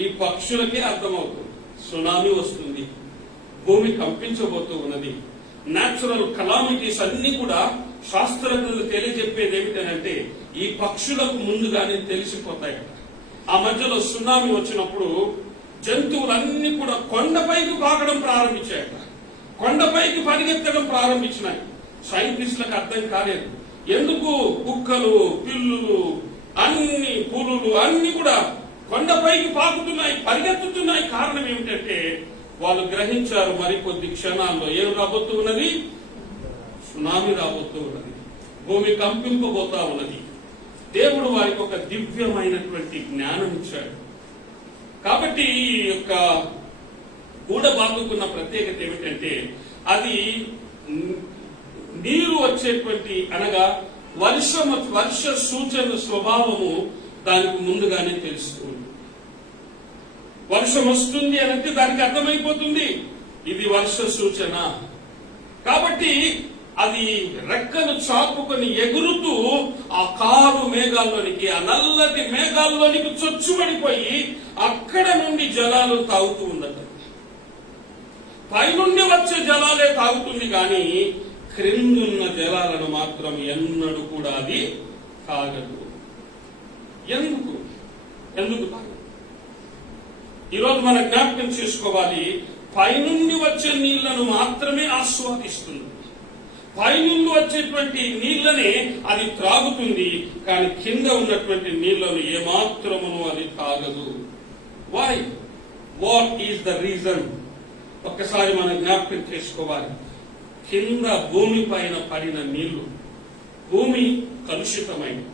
ఈ పక్షులకే అర్థమవుతుంది. సునామీ వస్తుంది, భూమి కంపించబోతూ ఉన్నది. న్యాచురల్ కలామిటీస్ అన్ని కూడా శాస్త్రజ్ఞులు తెలియజెప్పేది ఏమిటంటే, ఈ పక్షులకు ముందుగానే తెలిసిపోతాయట. ఆ మధ్యలో సునామీ వచ్చినప్పుడు జంతువులన్నీ కూడా కొండపైకి పాకడం ప్రారంభించాయట, కొండపైకి పరిగెత్తడం ప్రారంభించినాయి. సైంటిస్టులకు అర్థం కాలేదు. ఎందుకు? కుక్కలు, పిల్లులు, అన్ని పులులు అన్ని కూడా కొండపైకి పాకుతున్నాయి, పరిగెత్తుతున్నాయి. కారణం ఏమిటంటే, వాళ్ళు గ్రహించారు మరికొద్ది క్షణాల్లో ఏం రాబోతూ ఉన్నది? సునామీ రాబోతూ ఉన్నది, భూమి కంపింపబోతా ఉన్నది. దేవుడు వారికి ఒక దివ్యమైనటువంటి జ్ఞానం ఇచ్చాడు. కాబట్టి ఈ యొక్క గూఢబాకుకున్న ప్రత్యేకత ఏమిటంటే, అది నీరు వచ్చేటువంటి, అనగా వర్ష సూచన స్వభావము దానికి ముందుగానే తెలుస్తుంది. వర్షం వస్తుంది అనంటే దానికి అర్థమైపోతుంది, ఇది వర్ష సూచన. కాబట్టి అది రెక్కలు చాపుకొని ఎగురుతూ ఆ కారు మేఘాల్లోనికి, ఆ నల్లటి మేఘాల్లోనికి చొచ్చుబడిపోయి అక్కడ నుండి జలాలు తాగుతూ ఉండదు. పైనుండి వచ్చే జలాలే తాగుతుంది, కానీ క్రిందున్న జలాలను మాత్రం ఎన్నడూ కూడా అది తాగదు. ఎందుకు తాగదు? ఈరోజు మనం జ్ఞాపకం చేసుకోవాలి, పైనుండి వచ్చే నీళ్లను మాత్రమే ఆస్వాదిస్తుంది. పైనుండి వచ్చేటువంటి నీళ్లనే అది త్రాగుతుంది, కానీ కింద ఉన్నటువంటి నీళ్లను ఏమాత్రమును అది తాగదు. Why? What is the reason? ఒక్కసారి మనం జ్ఞాపకం చేసుకోవాలి. కింద భూమి పైన పడిన నీళ్లు, భూమి కలుషితమైంది,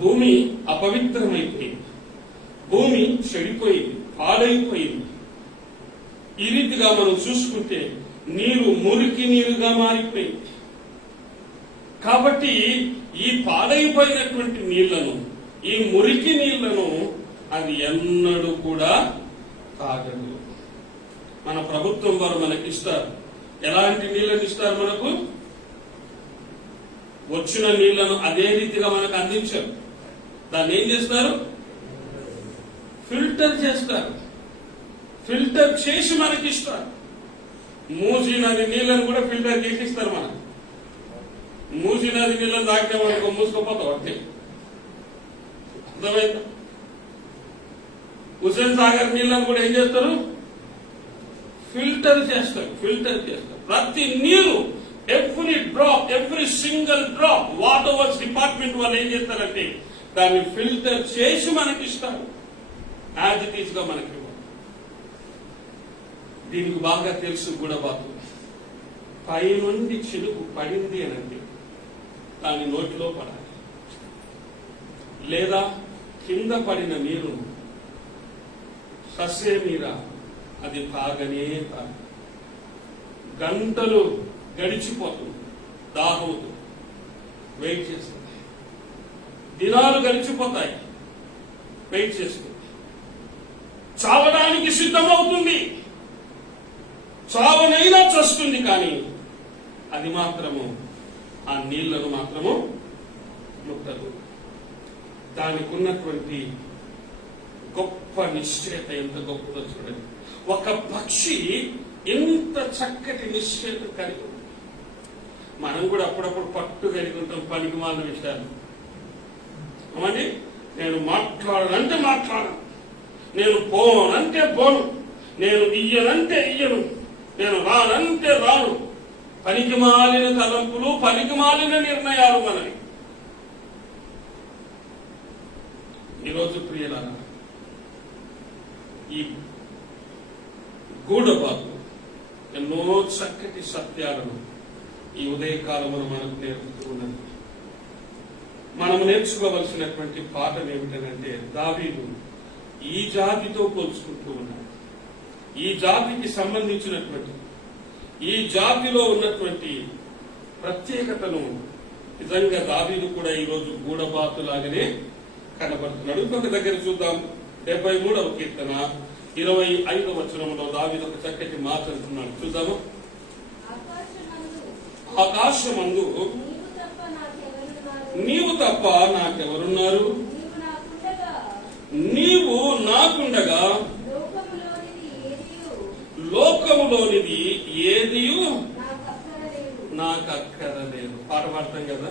భూమి అపవిత్రమైపోయింది, భూమి చెడిపోయింది, పాడైపోయింది. ఈ రీతిగా మనం చూసుకుంటే నీరు మురికి నీరుగా మారిపోయింది. కాబట్టి ఈ పాడైపోయినటువంటి నీళ్లను, ఈ మురికి నీళ్లను అది ఎన్నడూ కూడా తాగదు. మన ప్రభుత్వం వారు మనకి ఇస్తారు. ఎలాంటి నీళ్లను ఇస్తారు? మనకు వచ్చిన నీళ్లను అదే రీతిగా మనకు అందించారు. దాన్ని ఏం చేస్తారు? ఫిల్టర్ చేస్తారు. ఫిల్టర్ చేసి మనకి ఇస్తారు. మూసీ నది నీళ్లను కూడా ఫిల్టర్ చేసి ఇస్తారు. మనకు మూసీ నది నీళ్లను తాగితే మనకు మూసుకుపోతాం అంటే అర్థమైందా? హుస్సేన్ సాగర్ నీళ్లను కూడా ఏం చేస్తారు? ఫిల్టర్ చేస్తారు. ఫిల్టర్ చేస్తారు. ప్రతి నీరు, every drop, every single drop water works department వాళ్ళు ఏం చేస్తారంటే దాన్ని ఫిల్టర్ చేసి మనకి ఇస్తారు. యాజ్ ఇట్ ఈస్ గా మనకి. దీనికి బాగా తెలుసు గూడబాతు. పై నుండి చినుకు పడింది అనంటే దాని నోటిలో పడాలి, లేదా కింద పడిన నీరు సస్య మీరా అది తాగనే తాగు. గంటలు గడిచిపోతుంది, దాహవుతూ వెయిట్ చేస్తుంది. దినాలు గడిచిపోతాయి, వెయిట్ చేస్తుంది. చావడానికి సిద్ధమవుతుంది, చావనైనా చస్తుంది. కానీ అది మాత్రము, ఆ నీళ్లను మాత్రము ముట్టదు. దానికి ఉన్నటువంటి గొప్ప నిశ్చయత ఎంత గొప్పదో చూడండి. ఒక పక్షి ఎంత చక్కటి నిశ్చయత కలిగి ఉంది. మనం కూడా అప్పుడప్పుడు పట్టు కలిగి ఉంటాం పనికి మాలిన విషయాలు. అమ్మండి, నేను మాట్లాడనంటే మాట్లాడను, నేను పోనంటే పోను, నేను ఇయ్యనంటే ఇయ్యను, నేను రానంటే రాను. పనికి మాలిన తలంపులు, పనికి మాలిన నిర్ణయాలు మనవి. ఈరోజు ప్రియులారా, ఈ గూడబాతు ఎన్నో చక్కటి సత్యాలను ఈ ఉదయకాలమును మనకు నేర్పుతూ ఉన్నది. మనము నేర్చుకోవలసినటువంటి పాఠం ఏమిటంటే, దావీదు ఈ జాతితో పోల్చుకుంటూ ఉన్నాడు. ఈ జాతికి సంబంధించినటువంటి, ఈ జాతిలో ఉన్నటువంటి ప్రత్యేకతను నిజంగా దావీదు కూడా ఈరోజు గూడబాతు లాగానే కనబడుతున్నాడు. ఇంకొక దగ్గర చూద్దాం. 73వ కీర్తన 25వ వచనంలో దావీదు ఒక చక్కటి మాట అంటున్నాడు. చూద్దాము. ఆకాశమందు నీవు తప్ప నాకెవరున్నారు? నీవు నాకుండగా లోకములోనిది ఏదియు నాకు అక్కరలేదు. పాట పాడతాం కదా.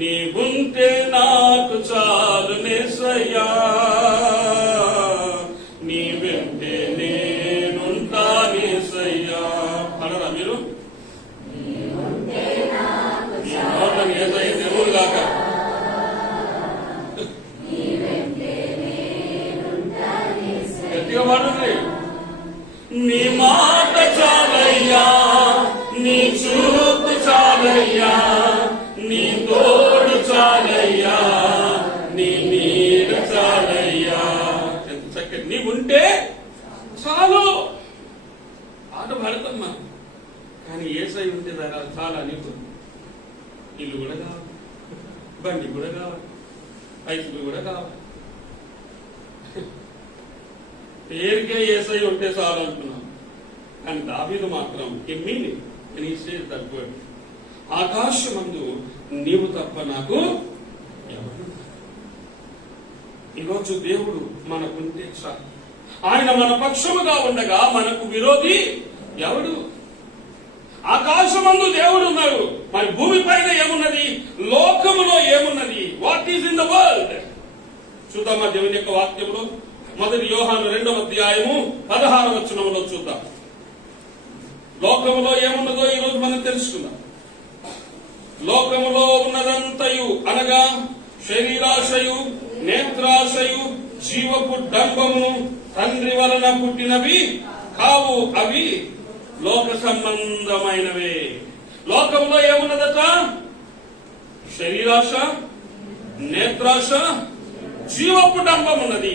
నీవుంటే నాకు చాలు నేసయ్యా, నీ వెంటే నేనుంటా నేసయ్యా. పాడరా మీరు? దేవుడు కాక గట్టిగా పాడండి. నీ మాట చాలయ్యా, నీ చూపు చాలయ్యా, నీ తోడు చాలయ్యా, నీ నీడ చాలయ్యా. ఎంత చక్కటి నీవుంటే చాలు. పాట పాడతాం మనం, కానీ ఏసై ఉంటే చాలా నీకు ఇల్లు కూడా కావాలి, బండి కూడా కావాలి, పైసలు కూడా కావాలి. పేరుకే ఏసై ఉంటే చాలు అంటున్నాం. కానీ దావీదు మాత్రం ఆకాశమందు నీవు తప్ప నాకు ఎవరు? ఈరోజు దేవుడు మనకుంటే చాలు. ఆయన మన పక్షముగా ఉండగా మనకు విరోధి ఎవడు? ఆకాశమందు దేవుడు ఉన్నాడు, మరి భూమి పైన ఏమున్నది? లోకములో ఏమున్నది? What is in the world? చూద్దామా దేవుని యొక్క వాక్యంలో. మొదటి యోహాను 2వ అధ్యాయము 16వ వచనంలో చూద్దాం. లోకములో ఏమున్నదో ఈరోజు మనం తెలుసుకుందాం. లోకములో ఉన్నదంతయు అనగా శరీరాశయు, నేత్రాశయు, జీవపు డంబము తండ్రి వలన పుట్టినవి కావు, అవి లోక సంబంధమైనవే. లోకంలో ఏమున్నదట? శరీరాశ, నేత్రాశ, జీవపు డంబం ఉన్నది.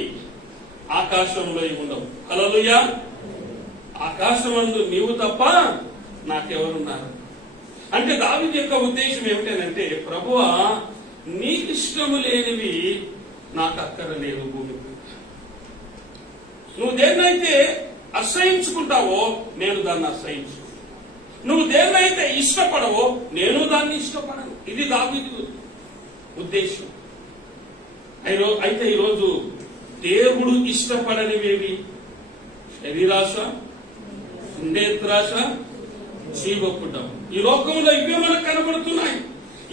ఆకాశంలో ఇవి ఉండవు. హల్లెలూయా. ఆకాశమందు నీవు తప్ప నాకెవరున్నారు? అంటే దావీదు యొక్క ఉద్దేశం ఏమిటంటే, ప్రభువా నీకు ఇష్టము లేనివి నాకు అక్కరలేదు. భూమి నువ్వు దేన్నైతే అసహించుకుంటావో నేను దాన్ని అసహించు, నువ్వు దేన్నైతే ఇష్టపడవో నేను దాన్ని ఇష్టపడను. ఇది దావీదు ఉద్దేశం. అయితే ఈరోజు దేవుడు ఇష్టపడనివేవి? శరీరాశ, నేత్రాశ, జీవపుటం. ఈ లోకంలో ఇవే మనకు కనబడుతున్నాయి.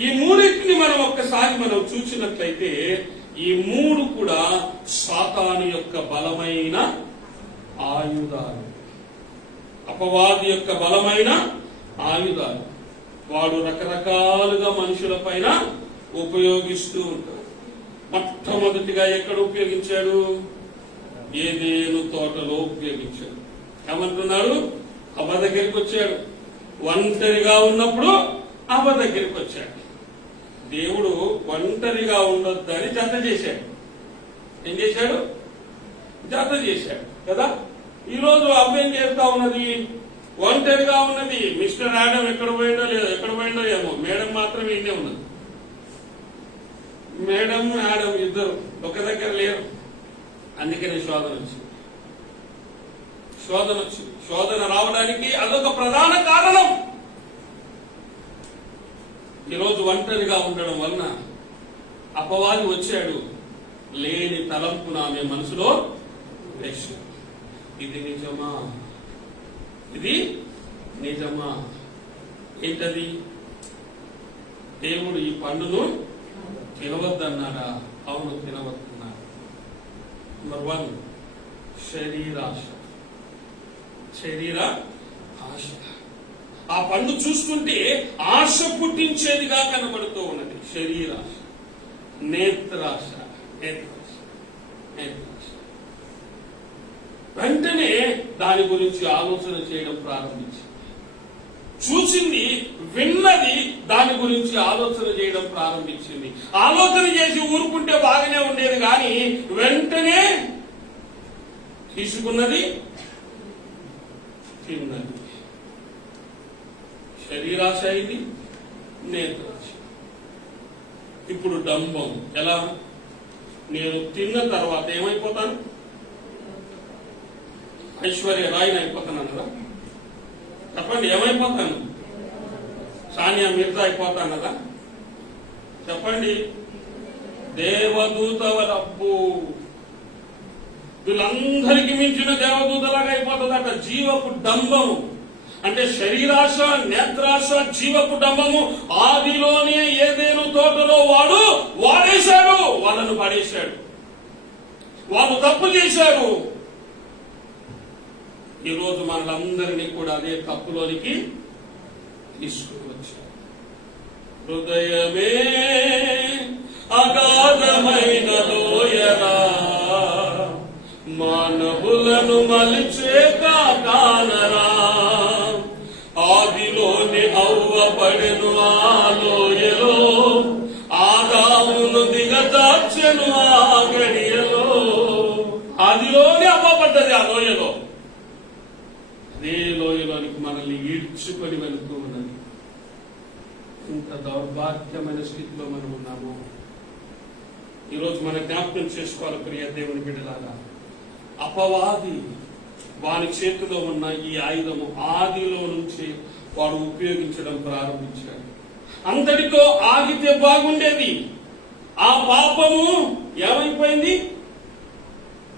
ఈ మూడింటిని మనం ఒక్కసారి చూసినట్లయితే ఈ మూడు కూడా సాతాను యొక్క బలమైన ఆయుధాలు, అపవాది యొక్క బలమైన ఆయుధాలు. వాడు రకరకాలుగా మనుషుల పైన ఉపయోగిస్తూ ఉంటాడు. మొట్టమొదటిగా ఎక్కడ ఉపయోగించాడు? ఏదేను తోటలో ఉపయోగించాడు. ఏమంటున్నాడు? అవ్వ దగ్గరికి వచ్చాడు. ఒంటరిగా ఉన్నప్పుడు అవ్వ దగ్గరికి వచ్చాడు. దేవుడు ఒంటరిగా ఉండొద్దని జత చేశాడు. ఏం చేశాడు? జత చేశాడు కదా. ఈరోజు అవ్వ ఏం చేస్తా ఉన్నది? ఒంటరిగా ఉన్నది. మిస్టర్ ఆడమ్ ఎక్కడ పోయిందో లేదో, ఎక్కడ పోయిందో ఏమో, మేడం మాత్రమే ఇన్నే ఉన్నది. మేడం ఆడమ్ ఇద్దరు ఒక దగ్గర లేరు. అందుకనే శోధన వచ్చింది. శోధన రావడానికి అదొక ప్రధాన కారణం. ఈరోజు ఒంటరిగా ఉండడం వలన అపవాది వచ్చాడు. లేని తలంపున ఆమె మనసులో వేశాడు. ఇది నిజమా? ఇది నిజమా? ఏంటది? దేవుడు ఈ పండును తినవద్దన్నాడా? అవును, తినవద్దన్నాడు. నెంబర్ 1 శరీరాశ, శరీర ఆశ. ఆ పండు చూస్తుంటే ఆశ పుట్టించేదిగా కనబడుతూ ఉన్నది. శరీరాశ, నేత్రాశ, నేత్రాశ, నేత్రాశ. వెంటనే దాని గురించి ఆలోచన చేయడం ప్రారంభించింది. చూసింది, విన్నది, దాని గురించి ఆలోచన చేయడం ప్రారంభించింది. ఆలోచన చేసి ఊరుకుంటే బాగానే ఉండేది, కానీ వెంటనే తీసుకున్నది, తిన్నది. శరీరాశ ఇది, నేత్రాశ. ఇప్పుడు డంబం. ఎలా? నేను తిన్న తర్వాత ఏమైపోతాను? ఐశ్వర్య రాయిని అయిపోతాను కదా. చెప్పండి, ఏమైపోతాను? సానియా మిర్జా అయిపోతాను కదా. చెప్పండి, దేవదూతవలప్పు. వీళ్ళందరికీ మించిన దేవదూతలాగా అయిపోతుందట. జీవపు డంబము అంటే శరీరాశ, నేత్రాశ, జీవపు డంబము ఆదిలోనే ఏదేను తోటలో వాడు వాడేశాడు. వాళ్ళను పడేశాడు. వాళ్ళు తప్పు చేశారు. ఈరోజు మనలందరినీ కూడా అదే తప్పులోనికి తీసుకుని వచ్చారు. హృదయమే అగాధమైన లోయరా, మానవులను మలిచే కానరా. ఆదిలోని అవ్వ పడెను ఆ లోయలో, ఆదామును దిగజార్చెను ఆ గడియలో. ఆదిలోని అవ్వ పడ్డది ఆ లోయలో. అదే లోయలోనికి మనల్ని ఈడ్చుకొని వెళుతూ ఉన్నది. ఇంత దౌర్భాగ్యమైన స్థితిలో మనం ఉన్నాము. ఈరోజు మన జ్ఞాపకం చేసుకోవాలి ప్రియ దేవుని బిడ్డలారా. అపవాది వాని చేతిలో ఉన్న ఈ ఆయుధము ఆదిలో నుంచి వాడు ఉపయోగించడం ప్రారంభించాడు. అంతటితో ఆగితే బాగుండేది. ఆ పాపము ఏమైపోయింది?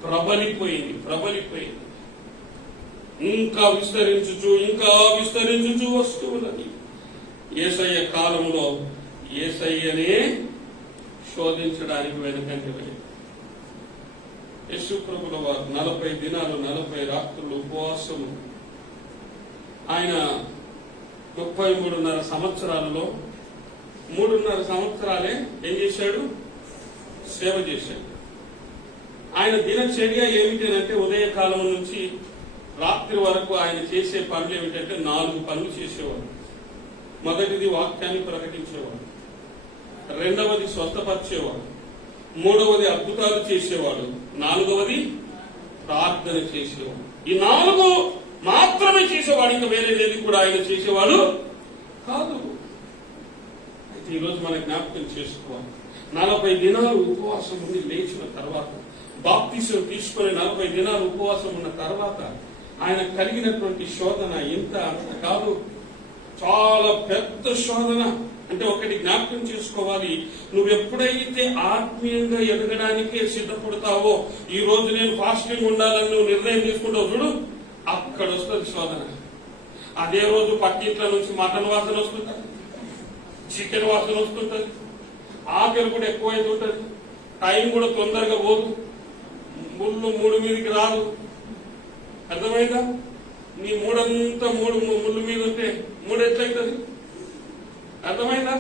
ప్రబలిపోయింది. ఇంకా విస్తరించుచు వస్తూ ఉన్నది. యేసయ్య కాలంలో యేసయ్యనే శోధించడానికి వెనుకంటే యేసు ప్రభుల వారు 40 దినాలు 40 రాత్రులు ఉపవాసము. ఆయన 33.5 సంవత్సరాలలో 3.5 సంవత్సరాలే ఏం చేశాడు? సేవ చేశాడు. ఆయన దినచర్య ఏమిటంటే ఉదయకాలం నుంచి రాత్రి వరకు ఆయన చేసే పనులు ఏమిటంటే 4 పనులు చేసేవాడు. మొదటిది వాక్యాన్ని ప్రకటించేవాడు, రెండవది స్వస్థపరిచేవాడు, మూడవది అద్భుతాలు చేసేవాడు, నాలుగవది ప్రార్థన చేసేవాడు. ఈ 4 మాత్రమే చేసేవాడు, ఇంకా వేరేది కూడా ఆయన చేసేవాడు కాదు. అయితే ఈరోజు మన జ్ఞాపకం చేసుకోవాలి. 40 దినాలు ఉపవాసం ఉండి లేచిన తర్వాత, బాప్తిసం తీసుకుని 40 దినాలు ఉపవాసం ఉన్న తర్వాత ఆయన కలిగినటువంటి శోధన ఇంత అంత కాదు, చాలా పెద్ద శోధన. అంటే ఒకటి జ్ఞాపకం చేసుకోవాలి, నువ్వు ఎప్పుడైతే ఆత్మీయంగా ఎదగడానికే సిద్ధపడతావో, ఈ రోజు నేను ఫాస్టింగ్ ఉండాలని నువ్వు నిర్ణయం తీసుకుంటావు చూడు, అక్కడ వస్తుంది శోధన. అదే రోజు పక్కింట్ల నుంచి మటన్ వాసన వస్తుంటది, చికెన్ వాసన వస్తుంటది, ఆకలి కూడా ఎక్కువైతే ఉంటది, టైం కూడా తొందరగా పోదు, ముళ్ళు 3 మీదకి రాదు. అర్థమైందా? నీ మూడంతా 3 ముళ్ళు మీద ఉంటే 3 ఎట్లయితుంది? అర్థమైందా?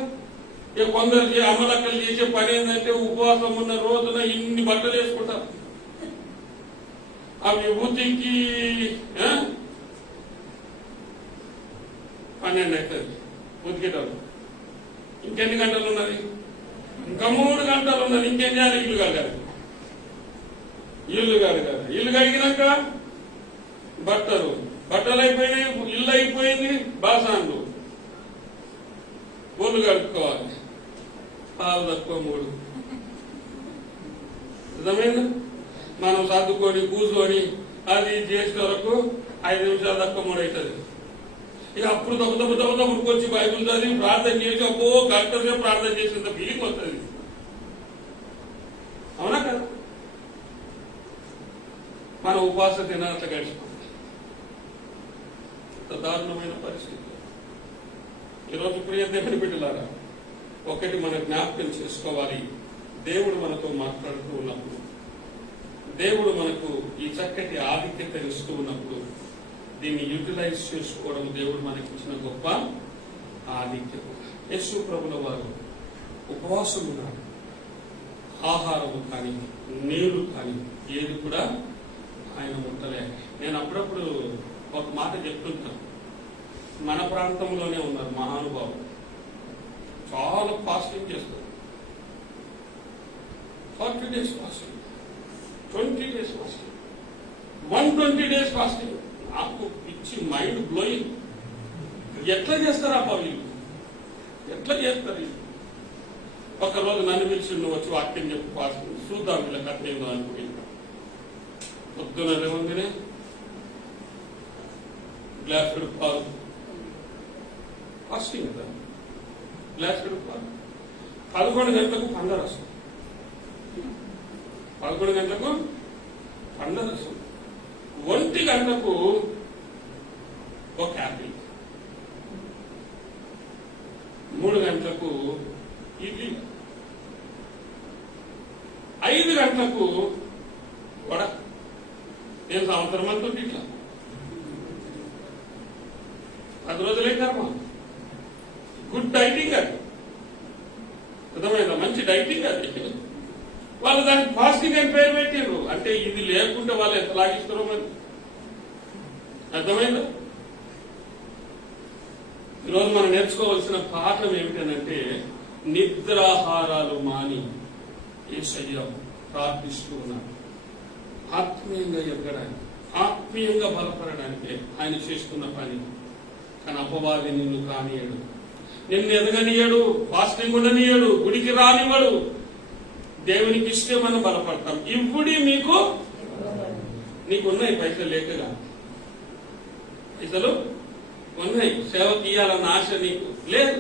ఇక కొందరు అమలక్కలు చేసే పని ఏంటంటే ఉపవాసం ఉన్న రోజున ఇన్ని బట్టలు వేసుకుంటారు, అవి ఉతికి 12 అవుతుంది ఉతికేటప్పుడు. ఇంకెన్ని గంటలు ఉన్నది? ఇంకా 3 గంటలు ఉన్నది. ఇంకేం చేయాలి? ఇల్లు కడగాలి. ఇల్లు కడిగినాక బట్టలు అయిపోయినాయి, ఇల్లు అయిపోయింది, బాసాన్లు, ఒళ్ళు కడుక్కోవాలి. పాలు తక్కువ 3. అర్థమైందా? మనం సర్దుకొని కూర్చొని అది చేసే వరకు 5 నిమిషాలు తక్కువ 3 అవుతుంది. ఇక అప్పుడు దెబ్బ ఉరికొచ్చి బైబిల్ చదివి ప్రార్థన చేసి అబ్బో గంట సేపు ప్రార్థన చేసేంత ఫీలింగ్ వస్తుంది. అవునా కదా? మన ఉపవాస దినాలతో గడిచిపోతుంది. దారుణమైన పరిస్థితి. ఈరోజు ప్రియ దేవుని బిడ్డలారా, ఒకటి మన జ్ఞాపకం చేసుకోవాలి. దేవుడు మనతో మాట్లాడుతూ ఉన్నప్పుడు, దేవుడు మనకు ఈ చక్కటి ఆధిక్యత ఇస్తూ ఉన్నప్పుడు దీన్ని యూటిలైజ్ చేసుకోవడం దేవుడు మనకి ఇచ్చిన గొప్ప ఆధిక్యత. యేసు ప్రభుల వారు ఉపవాసం ఉన్నారు. ఆహారము కానీ నీళ్లు కానీ ఏది కూడా ఆయన ముట్టలేక. నేను అప్పుడప్పుడు ఒక మాట చెప్తుంటాను. మన ప్రాంతంలోనే ఉన్నారు మహానుభావులు, చాలా ఫాస్టింగ్ చేస్తారు. 40 days fasting, 20 days fasting, 120 days fasting. నాకు పిచ్చి, మైండ్ బ్లోయింగ్. ఎట్లా చేస్తారా వీళ్ళు? ఎట్లా చేస్తారు? ఒకరోజు నన్ను పిలిచి నువ్వు వచ్చి వాక్యం చెప్పు ఫాస్టింగ్ చూద్దాం వీళ్ళ కథ ఏందో అనుకుని. పొద్దున లేవంగానే గ్లాసుడు పాలు, ఫాస్టింగ్ కదా, గ్లాసుడు పాలు. 11 గంటలకు పండరసం, 11 గంటలకు పండరసం, 1 గంటకు ఒక యాపిల్, 3 గంటలకు ఇడ్లీ, 5 గంటలకు వడ. నేను సంవత్సరం అంతా ఇట్లా 10 రోజులే కర్మ. గుడ్ డైటింగ్ అది, అర్థమైందా? మంచి డైటింగ్ అది. వాళ్ళు దానికి ఫాస్టింగ్ అని పేరు పెట్టారు. అంటే ఇది లేకుంటే వాళ్ళు ఎంత లాగిస్తారో మరి. అర్థమైందా? ఈరోజు మనం నేర్చుకోవాల్సిన పాఠం ఏమిటంటే, నిద్రాహారాలు మాని యేసయ్య ప్రార్థిస్తూ ఉన్నారు. ఆత్మీయంగా ఎదగడానికి, ఆత్మీయంగా బలపడడానికి ఆయన చేస్తున్న పని. కానీ అపవాది నిన్ను కానియడు, నిన్ను ఎదగనియడు, ఫాస్టింగ్ ఉండనియడు, గుడికి రానివ్వడు. దేవునికి ఇస్తే మనం బలపడతాం. ఇప్పుడు నీకున్నాయి పైసలు లేకగా, పైసలు ఉన్నాయి, సేవ తీయాలన్న ఆశ నీకు లేదు.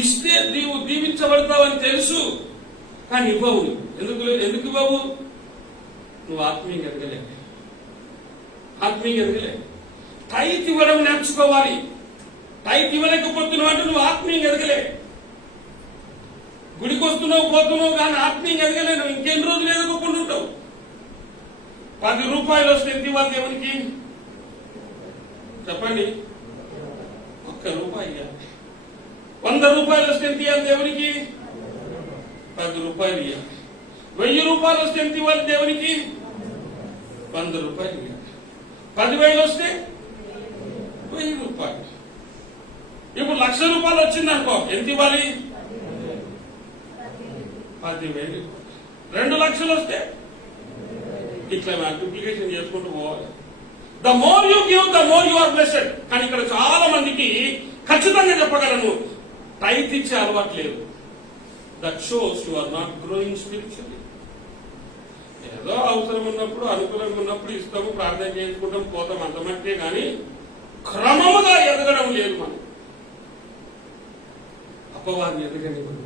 ఇస్తే నీవు దీవించబడతావని తెలుసు, కానీ ఇవ్వవు. ఎందుకు ఇవ్వవు? నువ్వు ఆత్మీయంగా ఎదగలే. టైత్ ఇవ్వడం నేర్చుకోవాలి. టైత్ ఇవ్వలేకపోతున్నావు అంటే నువ్వు ఆత్మీయంగా ఎదగలే. గుడికి వస్తున్నావు పోతున్నావు కానీ ఆత్మీయంగా ఎదగలే. నువ్వు ఇంకెన్ని రోజులు ఎదగకుండా ఉంటావు? 10 రూపాయలు వస్తే ఎంత ఇవ్వాలి దేవునికి? చెప్పండి. 1 రూపాయి ఇవ్వాలి. 100 రూపాయలు వస్తే ఎంత ఇవ్వాలి దేవునికి? 10 రూపాయలు ఇవ్వాలి. 1000 రూపాయలు వస్తే ఎంత ఇవ్వాలి దేవునికి? 100 రూపాయలు ఇవ్వాలి. 10,000 వస్తే 1000 రూపాయలు. ఇప్పుడు 1,00,000 రూపాయలు వచ్చిందనుకో, ఎంత ఇవ్వాలి? 10,000. 2 లక్షలు వస్తే ఇట్లా మల్టిప్లికేషన్ చేసుకుంటూ పోవాలి. The more you give the more you are blessed. కానీ ఇక్కడ చాలా మందికి ఖచ్చితంగా చెప్పగలను, టైత్ ఇచ్చే అలవాటు లేదు. That shows you are not growing spiritually. ఏదో అవసరం ఉన్నప్పుడు, అనుకూలంగా ఉన్నప్పుడు ఇస్తాము, ప్రార్థన చేసుకుంటాం, పోతాం, అంతమంటే కానీ క్రమముగా ఎదగడం లేదు. మనం అపవాది ఎదగనివ్వడు,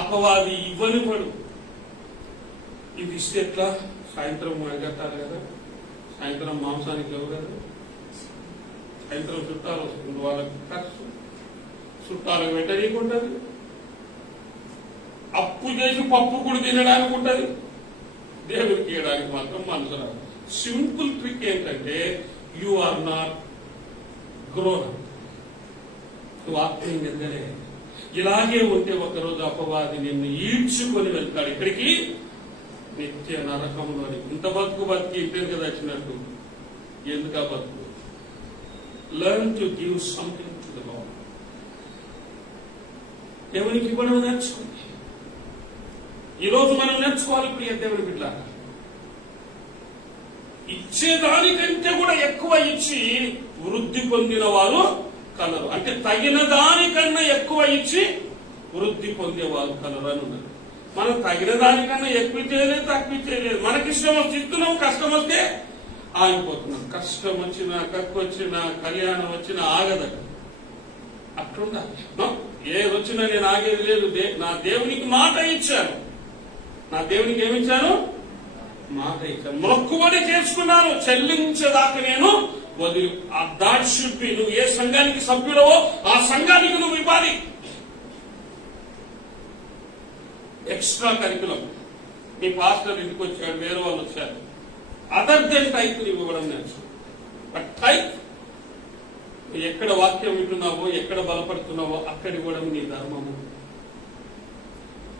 అపవాది ఇవ్వనివ్వడు. ఇది ఇస్తే ఎట్లా? సాయంత్రం అడగట్టాలి కదా, సాయంత్రం మాంసానికి లేవు కదా, సాయంత్రం చుట్టాలు వస్తుంది, వాళ్ళకి ఖర్చు, చుట్టాలకు పెట్టనీకుంటది, అప్పు చేసి పప్పు కూడా తినడానికి ఉంటది, దేవుడికి ఇవ్వడానికి మాత్రం మనసు రాదు. సింపుల్ ట్రిక్ ఏంటంటే, యు ఆర్ నాట్ గ్రోన్. నువ్వు ఆత్మీయంగా ఎదగలే. ఇలాగే ఉంటే ఒకరోజు అపవాది నిన్ను ఈడ్చుకొని వెళ్తాడు ఇక్కడికి, నిత్య నరకంలోని. ఇంత బతుకు బతికి ఇంటికి వచ్చినట్టు ఎందుకు ఆ బతుకు? Learn to give something to the lord. దేవునికి ఇవ్వడం నేర్చుకోండి. ఈరోజు మనం నేర్చుకోవాలి ప్రియ దేవుని బిడ్డ. ఇచ్చేదానికంటే కూడా ఎక్కువ ఇచ్చి వృద్ధి పొందిన వారు కలరు. అంటే తగిన దానికన్నా ఎక్కువ ఇచ్చి వృద్ధి పొందేవారు కలరు అని ఉన్నారు. మనం తగిన దానికన్నా ఎక్కువ చేయలేదు, తక్కువ చేయలేదు. మనకిష్టం వస్తే ఇస్తున్నాం, కష్టం వస్తే ఆగిపోతున్నాం. కష్టం వచ్చినా, కక్కు వచ్చినా, కళ్యాణం వచ్చినా ఆగదట. అట్లుందా? ఏది వచ్చినా నేను ఆగేది లేదు. నా దేవునికి మాట ఇచ్చాను. నా దేవునికి ఏమిచ్చాను? మాట ఇచ్చాను. మొక్కుబడి చేసుకున్నాను, చెల్లించేదాకా నేను వదిలి. That should be. నువ్వు ఏ సంఘానికి సభ్యుడవో ఆ సంఘానికి నువ్వు ఇవ్వాలి. Extra curriculum. మీ పాస్టర్ ఇంటికి వచ్చాడు, వేరే వాళ్ళు వచ్చారు, అదర్ దెన్ టైప్ ఇవ్వడం నేర్చు. బట్ టైప్ ఎక్కడ వాక్యం వింటున్నావో, ఎక్కడ బలపడుతున్నావో అక్కడ ఇవ్వడం నీ ధర్మము.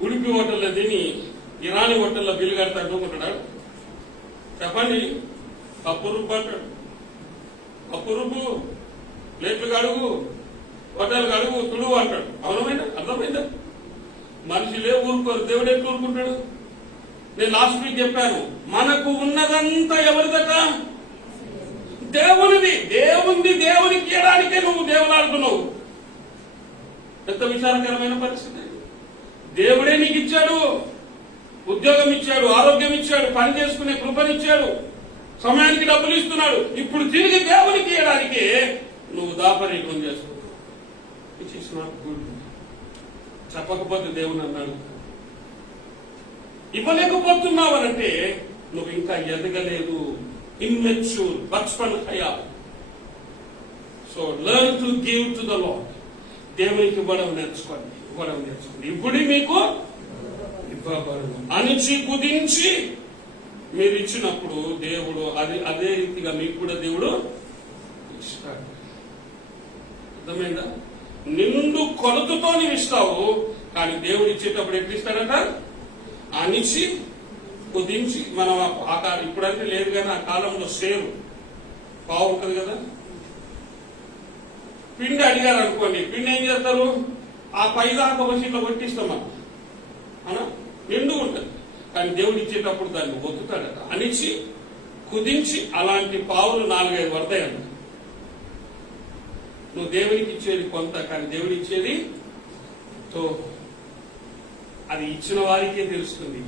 ఉడిపి హోటల్లో తిని ఇరానీ హోటల్లో బిల్లు కడితే అడ్డుకుంటాడు. చెప్పండి. పప్పు రుబ్బు అంటాడు. పప్పు రుబ్బు, ప్లేట్లు కడుగు, హోటల్ కడుగు, తుడువు అంటాడు. అవునమైనా? అర్థమైందా? మనిషిలే ఊరుకోరు, దేవుడు ఎట్లా ఊరుకుంటాడు? నేను లాస్ట్ వీక్ చెప్పాను, మనకు ఉన్నదంతా ఎవరిదట? దేవునిది. దేవునికి ఇవ్వడానికే నువ్వు దేవులాడుతున్నావు. ఎంత విచారకరమైన పరిస్థితి. దేవుడే నీకు ఇచ్చాడు, ఉద్యోగం ఇచ్చాడు, ఆరోగ్యం ఇచ్చాడు, పని చేసుకునే కృపనిచ్చాడు, సమయానికి డబ్బులు ఇస్తున్నాడు. ఇప్పుడు తిరిగి దేవునికి ఇవ్వడానికే నువ్వు దాపరికం చేస్తున్నావు. It is not good. చెప్పకపోతే దేవుని అన్నాడు. ఇవ్వలేకపోతున్నావు అనంటే నువ్వు ఇంకా ఎదగలేదు. ఇమ్మెచ్యూర్, బచ్పన్ హయా. So learn to give to the lord. దేవునికి ఇవ్వడం నేర్చుకోండి. ఇప్పుడు మీకు ఇవ్వబడను. అణిచి కుదించి మీరు ఇచ్చినప్పుడు దేవుడు అదే రీతిగా మీకు కూడా దేవుడు ఇస్తాడు. అర్థమైందా? నిండు కొలతతో నీవు ఇస్తావు, కానీ దేవుడు ఇచ్చేటప్పుడు ఎట్లా ఇస్తాడట? అణిచి కుదించి. మనం ఆ కాలం ఇప్పుడంటే లేదు కానీ ఆ కాలంలో సేరు పావు ఉంటుంది కదా, పిండి అడిగారు అనుకోండి, పిండి ఏం చేస్తారు? ఆ పైదాకా వచ్చి ఇట్లా కొట్టిస్తాం మనం, అనా నిండు ఉంటుంది. కానీ దేవుడు ఇచ్చేటప్పుడు దాన్ని ఒత్తుతాడట. అణిచి కుదించి. అలాంటి పావులు 4-5 పడతాయంట. నువ్వు దేవునికి ఇచ్చేది కొంత, కానీ దేవుడు ఇచ్చేది తో. అది ఇచ్చిన వారికే తెలుస్తుంది.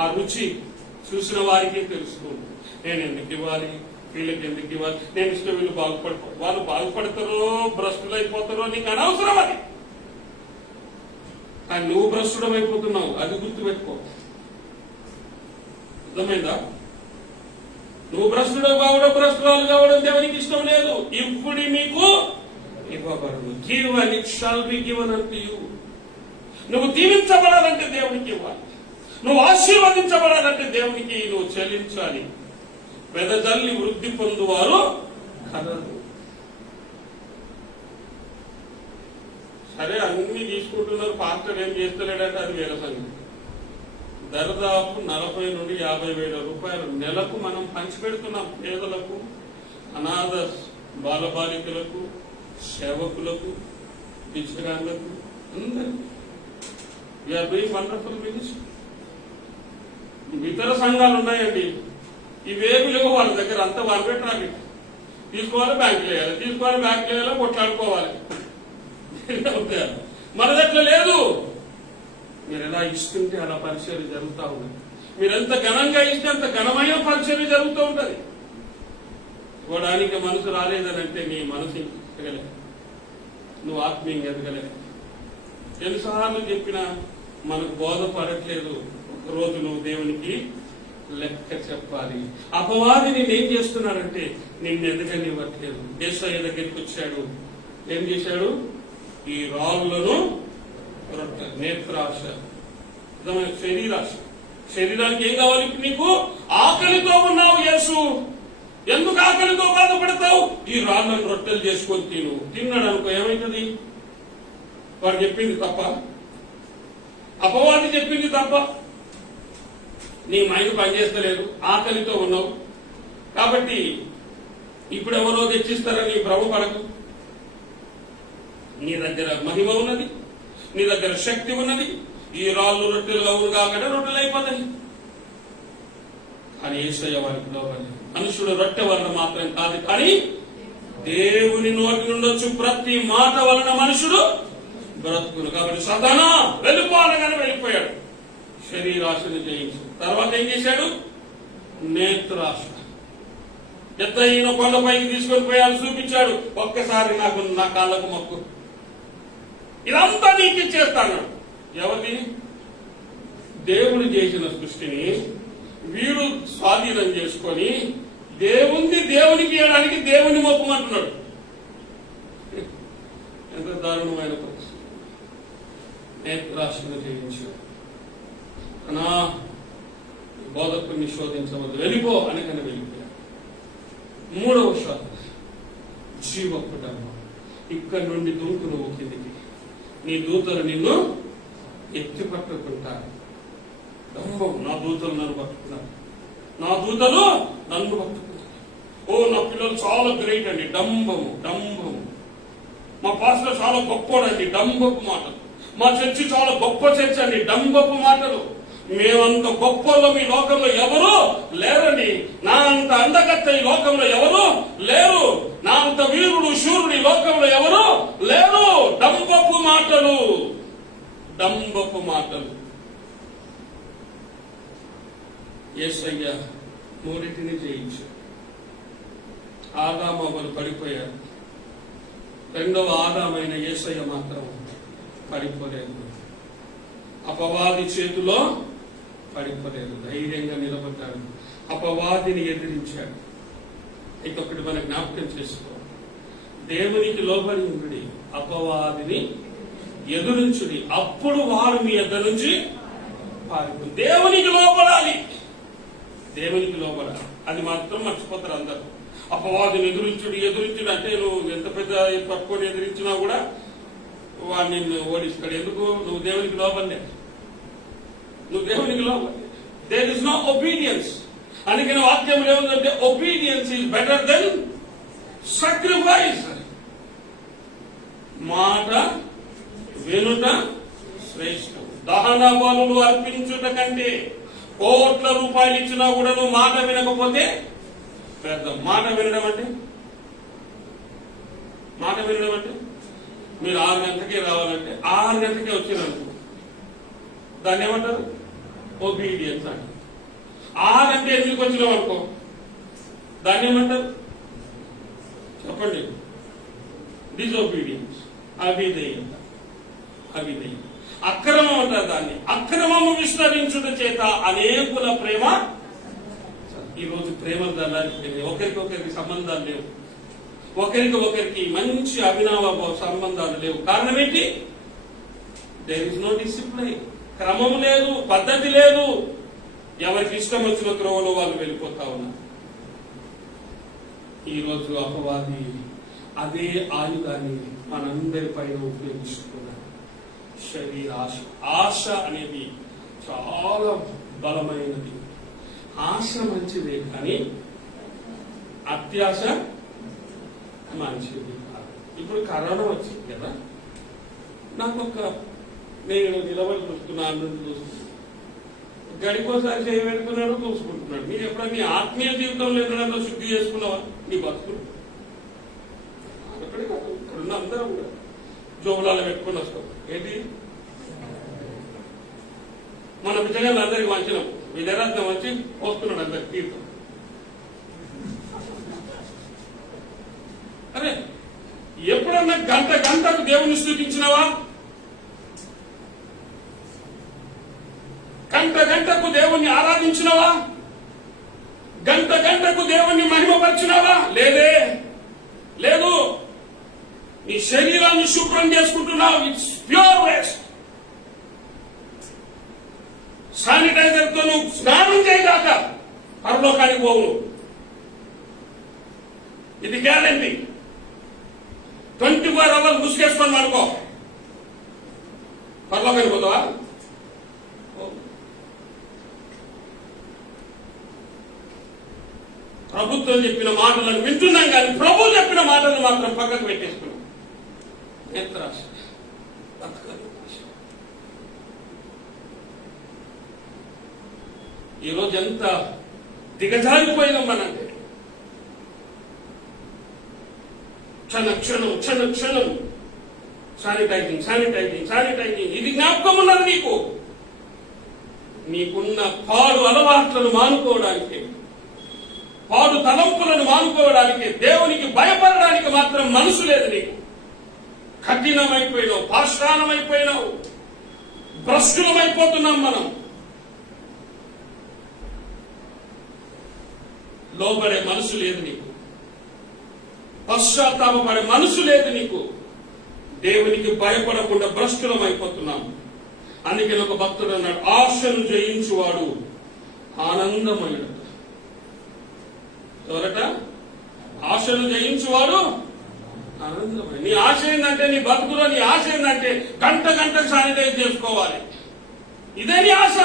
ఆ రుచి చూసిన వారికే తెలుస్తుంది. నేను ఎందుకు ఇవ్వాలి, వీళ్ళకి ఎందుకు ఇవ్వాలి, నేను ఇష్టం, వీళ్ళు వాళ్ళు బాగుపడతారో భ్రష్టులు అయిపోతారో నీకు అనవసరం అది. కానీ నువ్వు భ్రష్టుడం అయిపోతున్నావు, అది గుర్తుపెట్టుకో. అర్థమైందా? నువ్వు భ్రష్టుడు కావడం, భ్రష్టురాలు కావడం దేవునికి ఇష్టం లేదు. ఇప్పుడు మీకు ఇవ్వబడదు. Give and it shall be given unto you. నువ్వు దీవించబడాలంటే దేవునికి ఇవ్వాలి. నువ్వు ఆశీర్వదించబడాలంటే దేవునికి నువ్వు చెల్లించాలి. వెదజల్లి వృద్ధి పొందువారు కలరు. సరే అన్ని తీసుకుంటున్నారు, పాస్టర్ ఏం చేస్తలేడంటే అది వేరే సంగతి. దరిదాపు 40 నుండి 50 వేల రూపాయలు నెలకు మనం పంచిపెడుతున్నాం పేదలకు, అనాథ బాలబాలికలకు, సేవకులకు, బిచ్చగాళ్లకు, అందరికీ. We are doing wonderful ministry. ఇతర సంఘాలు ఉన్నాయండి, ఇవేమి లేవు వాళ్ళ దగ్గర. అంతా వాళ్ళు పెట్టాలి, తీసుకోవాలి బ్యాంకులు వేయాలి, తీసుకోవాలి బ్యాంకులు వేయాలి, కొట్లాడుకోవాలి. మనదట్లా లేదు. మీరు ఎలా ఇస్తుంటే అలా పరిచర్య జరుగుతూ ఉంటుంది. మీరు ఎంత ఘనంగా ఇస్తే అంత ఘనమైన పరిచర్య జరుగుతూ ఉంటుంది. ఇవ్వడానికి మనసు రాలేదనంటే నీ మనసు ఎదగలే, నువ్వు ఆత్మీయంగా ఎదగలే. ఎన్నిసార్లు చెప్పినా మనకు బోధపడట్లేదు. ఒక రోజు నువ్వు దేవునికి లెక్క చెప్పాలి. అపవాది నేనేం చేస్తున్నాడంటే నిన్ను ఎదగనివ్వట్లేదు. యేసయ్య దగ్గరికి వచ్చాడు, ఏం చేశాడు? ఈ రాళ్ళను నేత్రాశ, శరీరాశ. శరీరానికి ఏం కావాలి? నీకు ఆకలితో ఉన్నావు యేసు, ఎందుకు ఆకలితో బాధపడతావు? ఈ రాళ్ళను రొట్టెలు చేసుకొని తిన్నాడు అనుకో, ఏమైతుంది? వాడు చెప్పింది తప్ప, అపవాది చెప్పింది తప్ప. నీ మైండ్ పనిచేస్తలేదు, ఆకలితో ఉన్నావు కాబట్టి ఇప్పుడు ఎవరో తెచ్చిస్తారని భ్రమపడకు. నీ దగ్గర మహిమ ఉన్నది, నీ దగ్గర శక్తి ఉన్నది. ఈ రాళ్ళు రొట్టెలు అవును కాకుండా రొట్టెలు అయిపోతాయి. కానీ యేసయ్య వారికి లోబడి, మనుషుడు రొట్టె వలన మాత్రం కాదు కానీ దేవుని నోటి నుండి వచ్చు ప్రతి మాట వలన మనుషుడు బ్రతుకును. కాబట్టి సతానా వెళ్ళిపోవాలని వెళ్ళిపోయాడు, శరీరాశను జయించు. తర్వాత ఏం చేశాడు? నేత్రాశ. ఎత్తైన కొండపైకి తీసుకొని పోయాడు, చూపించాడు. ఒక్కసారి నా కాళ్ళకు మొక్కు, ఇదంతా నీకు ఇచ్చేస్తాను. ఎవరిది? దేవుడు చేసిన సృష్టిని వీడు స్వాధీనం చేసుకొని దేవునికి ఇవ్వడానికి దేవుని మొక్కమంటున్నాడు. ఎంత దారుణమైన పరిస్థితి. నేత్రాశను జయించు. అనా బోధకుని శోధించవద్దు, వెళ్ళిపో అనగానే వెళ్ళిపోయాడు. 3వ శోధన జీవపుటము. ఇక్కడి నుండి దూకు నువ్వు కిందికి, నీ దూతలు నిన్ను ఎత్తి పట్టుకుంటారు. డంబం, నా దూతలు నన్ను పట్టుకున్నారు, నా దూతలు నన్ను పట్టుకుంటారు. ఓ నా పిల్లలు చాలా గ్రేట్ అండి, డంబము. మా పాస్టర్ చాలా గొప్పడండి, డంబపు మాటలు. మా చర్చి చాలా గొప్ప చర్చ్ అండి, డంబపు మాటలు. మేమంత గొప్పలో మీ లోకంలో ఎవరు లేరండి, నా అంత అందగత్త ఈ లోకంలో ఎవరు లేరు, నా అంత వీరుడు శూరుడు ఈ లోకంలో ఎవరు లేరు. డంబపు మాటలు. యేసయ్య మూడింటిని జయించాడు. ఆదామవ్వలు పడిపోయారు, రెండవ ఆదామైన యేసయ్య మాత్రం పడిపోలేదు. అపవాది చేతిలో పడిపోలేదు, ధైర్యంగా నిలబడ్డాడు, అపవాదిని ఎదిరించాడు. ఇంకొకటి మన జ్ఞాపకం చేసుకో, దేవునికి లోబడి ఉండి అపవాదిని ఎదురించుడి, అప్పుడు వారు మీ యొద్ద నుంచి పారిపోయి. దేవునికి లోబడాలి, దేవునికి లోబడాలి. అది మాత్రం మర్చిపోతారు అందరూ. అపవాదిని ఎదురించుడు అంటే నువ్వు ఎంత పెద్ద పట్టుకొని ఎదిరించినా కూడా వాడిని ఓడిస్తాడు. ఎందుకు? నువ్వు దేవునికి లోబడలే, నువ్వు దేవునికి లోబడలే. There is no obedience. అందుకని వాక్యం ఏముందంటే obedience is better than sacrifice. మాట వినుట శ్రేష్టం, దహన బలులు అర్పించుట కంటే. కోట్ల రూపాయలు ఇచ్చినా కూడా నువ్వు మాట వినకపోతే పెద్ద. మాట వినడం అంటే మీరు 6 గంటలకే రావాలంటే 6 గంటలకే వచ్చినందుకు దాన్ని ఏమంటారు? ఒబీడియన్స్ అంటే. 6 గంటలు ఎందుకు వచ్చినావు అనుకో, దాన్ని ఏమంటారు చెప్పండి? డిజొబీడియన్స్, అవిధేయం. అక్రమం అంటారు దాన్ని. అక్రమము విస్తరించుట చేత అనేకుల ప్రేమ. ఈరోజు ప్రేమలు దానికి ఒకరికొకరికి సంబంధాలు లేవు, ఒకరికి మంచి అభినవ సంబంధాలు లేవు. కారణం ఏంటి? There is no discipline. క్రమం లేదు, పద్ధతి లేదు. ఎవరికి ఇష్టం వచ్చిన త్రోవలో వాళ్ళు వెళ్ళిపోతా ఉన్నారు. ఈరోజు అపవాది అదే ఆయుధాన్ని మనందరి పైన ఉపయోగిస్తున్నారు. శరీర ఆశ. ఆశ అనేది చాలా బలమైనది. ఆశ మంచిదే, కానీ అత్యాశ మంచిది కాదు. ఇప్పుడు కరోనా వచ్చింది కదా, నేను నిలబడి చూస్తున్నాను, గడికోసారి చేయబెడుతున్నాడు, చూసుకుంటున్నాడు. మీరు ఎప్పుడైనా నీ ఆత్మీయ జీవితంలో ఎక్కడన్నా శుద్ధి చేసుకున్నావా? నీ బతుకులు ఇక్కడున్న అందరం కూడా జోబులాలు పెట్టుకుని వస్తాం. ఏంటి మన బిడ్డగాళ్ళు అందరికి వంచినాం, విజయరత్నం వచ్చి వస్తున్నాడు అందరికి తీర్థం. అరే, ఎప్పుడన్నా గంటకు దేవుని స్తుతించినవా? గంటకు దేవుణ్ణి ఆరాధించినవా? గంటకు దేవుణ్ణి మహిమపరిచినవా? లేదు. నీ శరీరాన్ని శుభ్రం చేసుకుంటున్నావు. It's pure waste. శానిటైజర్ తో నువ్వు స్నానం చేయగాక పరలోకానికి పోవు. ఇది గ్యారంటీ. 24 hours ముసుగేసుకొని అనుకో, పరలోకానికి పోతావా? ప్రభుత్వం చెప్పిన మాటలను వింటున్నాం, కానీ ప్రభువు చెప్పిన మాటలను మాత్రం పక్కకు పెట్టేసుకున్నాం. నేత్రాశ, ఈరోజు ఎంత దిగజారిపోయినాం మనంటే. క్షణం శానిటైజింగ్. ఇది జ్ఞాపకం ఉన్నది నీకున్న పాడు అలవాట్లను మానుకోవడానికి, పాడు తలంపులను మానుకోవడానికి, దేవునికి భయపడడానికి మాత్రం మనసు లేదు నీకు. కఠినమైపోయినావు, పాషాణమైపోయినావు, భ్రష్టులమైపోతున్నాం మనం. లోబడే మనసు లేదు నీకు, పశ్చాత్తాపడే మనసు లేదు నీకు. దేవునికి భయపడకుండా భ్రష్టులమైపోతున్నాం. అందుకే ఒక భక్తుడు అన్నాడు, ఆశను జయించువాడు ఆనందమయుడు. ఎవరట? ఆశను జయించువాడు ఆనందమయుడు. నీ ఆశ ఏంటంటే, నీ బతుకులో నీ ఆశ ఏంటంటే గంటకు శానిటైజ్ చేసుకోవాలి. ఇదే నీ ఆశ.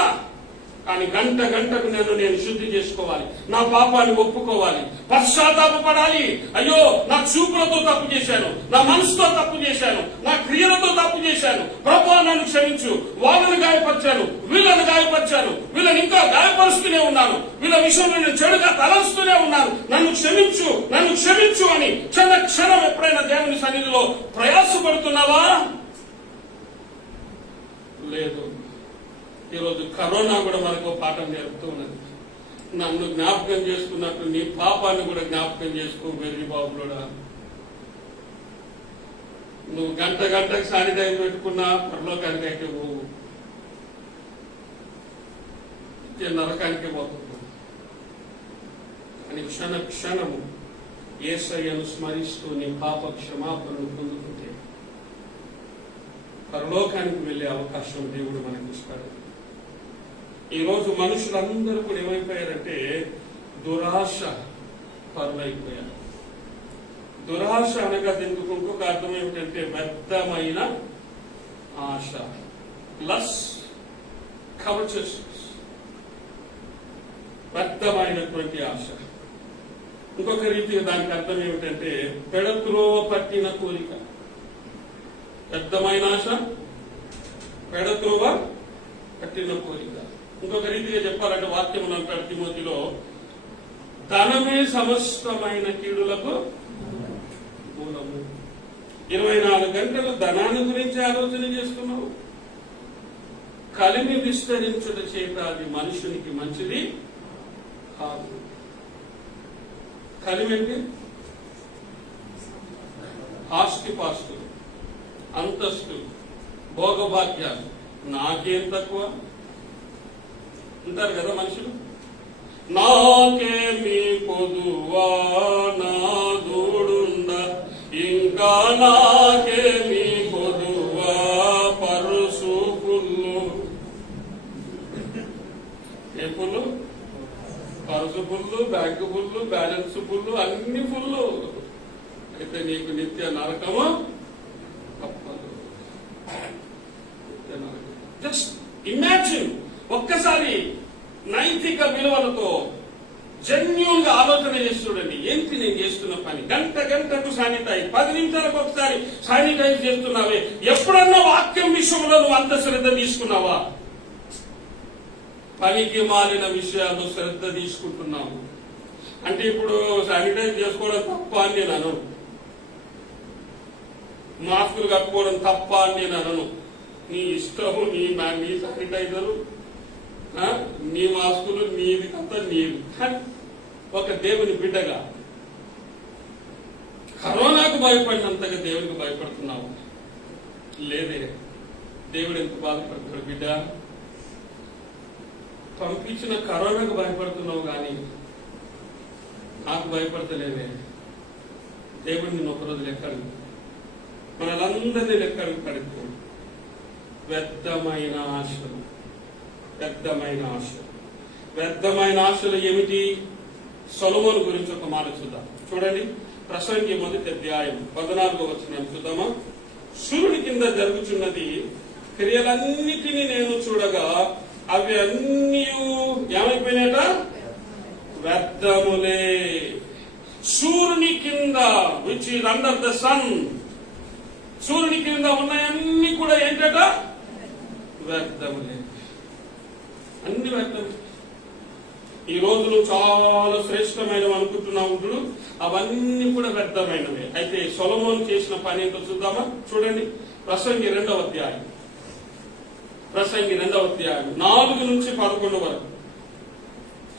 కానీ గంటకు నేను శుద్ధి చేసుకోవాలి, నా పాపాన్ని ఒప్పుకోవాలి, పశ్చాత్తాపడాలి. అయ్యో, నా చూపులతో తప్పు చేశాను, నా మనసుతో తప్పు చేశాను, నా క్రియలతో తప్పు చేశాను, ప్రభువా నన్ను క్షమించు. వాళ్ళని గాయపరిచాను, వీళ్ళని గాయపరిచాను, వీళ్ళని ఇంకా గాయపరుస్తూనే ఉన్నాను, వీళ్ళ విషయంలో నేను చెడుగా తలస్తూనే ఉన్నాను, నన్ను క్షమించు అని క్షణం ఎప్పుడైనా దేవుని సన్నిధిలో ప్రయాసపడుతున్నావా? లేదు. ఈరోజు కరోనా కూడా మనకు పాఠం నేర్పుతూ ఉన్నది. నన్ను జ్ఞాపకం చేసుకున్నట్టు నీ పాపాన్ని కూడా జ్ఞాపకం చేసుకో. వెర్రి బాబులోడా, నువ్వు గంటకు శానిటైజర్ పెట్టుకున్నా పరలోకానికి అయితే పోవు, నరకానికే పోతున్నావు. అని క్షణము యేసయ్యను స్మరిస్తూ నీ పాప క్షమాపణను పొందుకుంటే పరలోకానికి వెళ్లే అవకాశం దేవుడు మనకి ఇస్తాడు. ఈరోజు మనుషులందరూ కూడా ఏమైపోయారంటే దురాశ పరులైపోయారు. దురాశ అనగా ఎందుకు ఇంకొక అర్థం ఏమిటంటే వ్యర్థమైన ఆశ, ప్లస్ కవచస్, వ్యర్థమైనటువంటి ఆశ. ఇంకొక రీతిగా దానికి అర్థం ఏమిటంటే పెడత్రోవ పట్టిన కోరిక. వ్యర్థమైన ఆశ, పెడత్రోవ పట్టిన కోరిక. ఇంకొక రీతిగా చెప్పాలంటే వాక్యములు అంటాడు తిమోతిలో, ధనమే సమస్తమైన కీడులకు మూలము. 24 గంటలు ధనాన్ని గురించి ఆలోచన చేస్తున్నావు. కలిమి విస్తరించుట చేత అది మనుషునికి మంచిది కాదు. కలిమి అంటే ఆస్తిపాస్తులు, అంతస్తులు, భోగభాగ్యాలు. నాకేం తక్కువ అంటారు కదా మనుషులు. నాకేమి పొదువా నా దూడుండ, ఇంకా నాకేమి పొదువా పరుసు పుల్లు. అన్ని ఫుల్. అయితే నీకు నిత్య నరకము తప్పదు. జస్ట్ ఇమాజిన్, ఒక్కసారి నైతిక విలువలతో జెన్యూన్ గా ఆలోచన చేసి చూడండి. ఏంటి నేను చేస్తున్న పని? గంటకు శానిటైజ్, 10 నిమిషాలకు ఒకసారి శానిటైజ్ చేస్తున్నావే. ఎప్పుడన్నా వాక్యం విషయంలో నువ్వు అంత శ్రద్ధ తీసుకున్నావా? పనికి మారిన విషయాలు శ్రద్ధ తీసుకుంటున్నావు అంటే ఇప్పుడు శానిటైజ్ చేసుకోవడం తప్ప అని నేను అనను, మాస్కులు కట్టుకోవడం తప్ప అని నేను అనను. నీ ఇష్టము, నీ శానిటైజరు, నీ మాస్కులు, నీది అంతా నీది. ఒక దేవుని బిడ్డగా కరోనాకు భయపడినంతగా దేవునికి భయపడుతున్నావు లేదే. దేవుడు ఎంత బాధపడుతున్నాడు బిడ్డ? పంపించిన కరోనాకు భయపడుతున్నావు కానీ నాకు భయపడతలేదే. దేవుడు నిన్ను ఒకరోజు లెక్కడు, మనలందరినీ లెక్కడు పడుతుంది. వ్యర్థమైన ఆశలు, వ్యర్థమైన ఆశలు, వ్యర్థమైన ఆశలు ఏమిటి? సొలొమోను గురించి ఒక మాట చూద్దాం. చూడండి, ప్రసంగి 1వ అధ్యాయం 14వ వచనం చూద్దామా? సూర్యుడి కింద జరుగుతున్నది క్రియలన్నిటినీ నేను చూడగా అవి అన్నీ ఏమైపోయినాయట? వ్యర్థములే. సూర్యుని కింద, which is under the sun, సూర్యుని కింద ఉన్నాయన్నీ కూడా ఏంటట? వ్యర్థములే. అన్ని వ్యర్థములే. ఈ రోజులు చాలా శ్రేష్టమైనవి అనుకుంటున్నాము, అవన్నీ కూడా వ్యర్థమైనవే. అయితే సొలొమోను చేసిన పని ఏంటో చూద్దామా? చూడండి, ప్రసంగి 2వ అధ్యాయం, ప్రసంగి 2వ అధ్యాయం 4 నుంచి 11 వరకు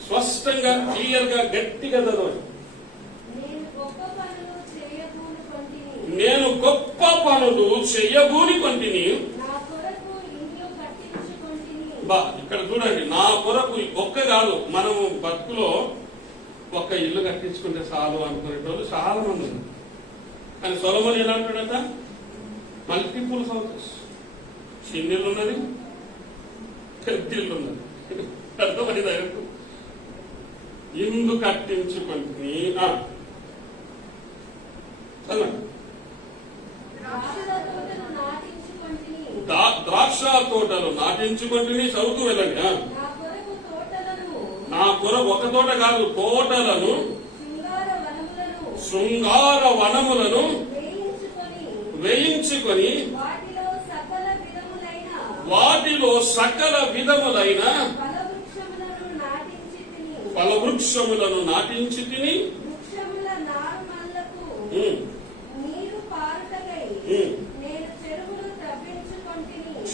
స్పష్టంగా, క్లియర్ గా, గట్టిగా చదవండి. నేను గొప్ప పనులు చేయబూని కొంటిని. ఇక్కడ చూడండి, నా కొరకు ఒక్క కాదు, మనము బతుకులో ఒక్క ఇల్లు కట్టించుకుంటే చాలు అనుకునే రోజు చాలా మంది ఉన్నారు. కానీ సొలొమోను ఎలా అంటాడట? Multiple houses. చిన్నిల్లు ఉన్నది, పెద్ద ఇల్లు ఉన్నది. అర్థమైంది? ఇల్లు కట్టించుకొని ద్రాక్ష తోటలు నాటించుకొని చదువుతూ వెళ్ళండి. నా కొరకు ఒక తోట కాదు, తోటలను, శృంగార వనములను వేయించుకొని వాటిలో సకల విధములైన ఫలవృక్షములను నాటించి తిని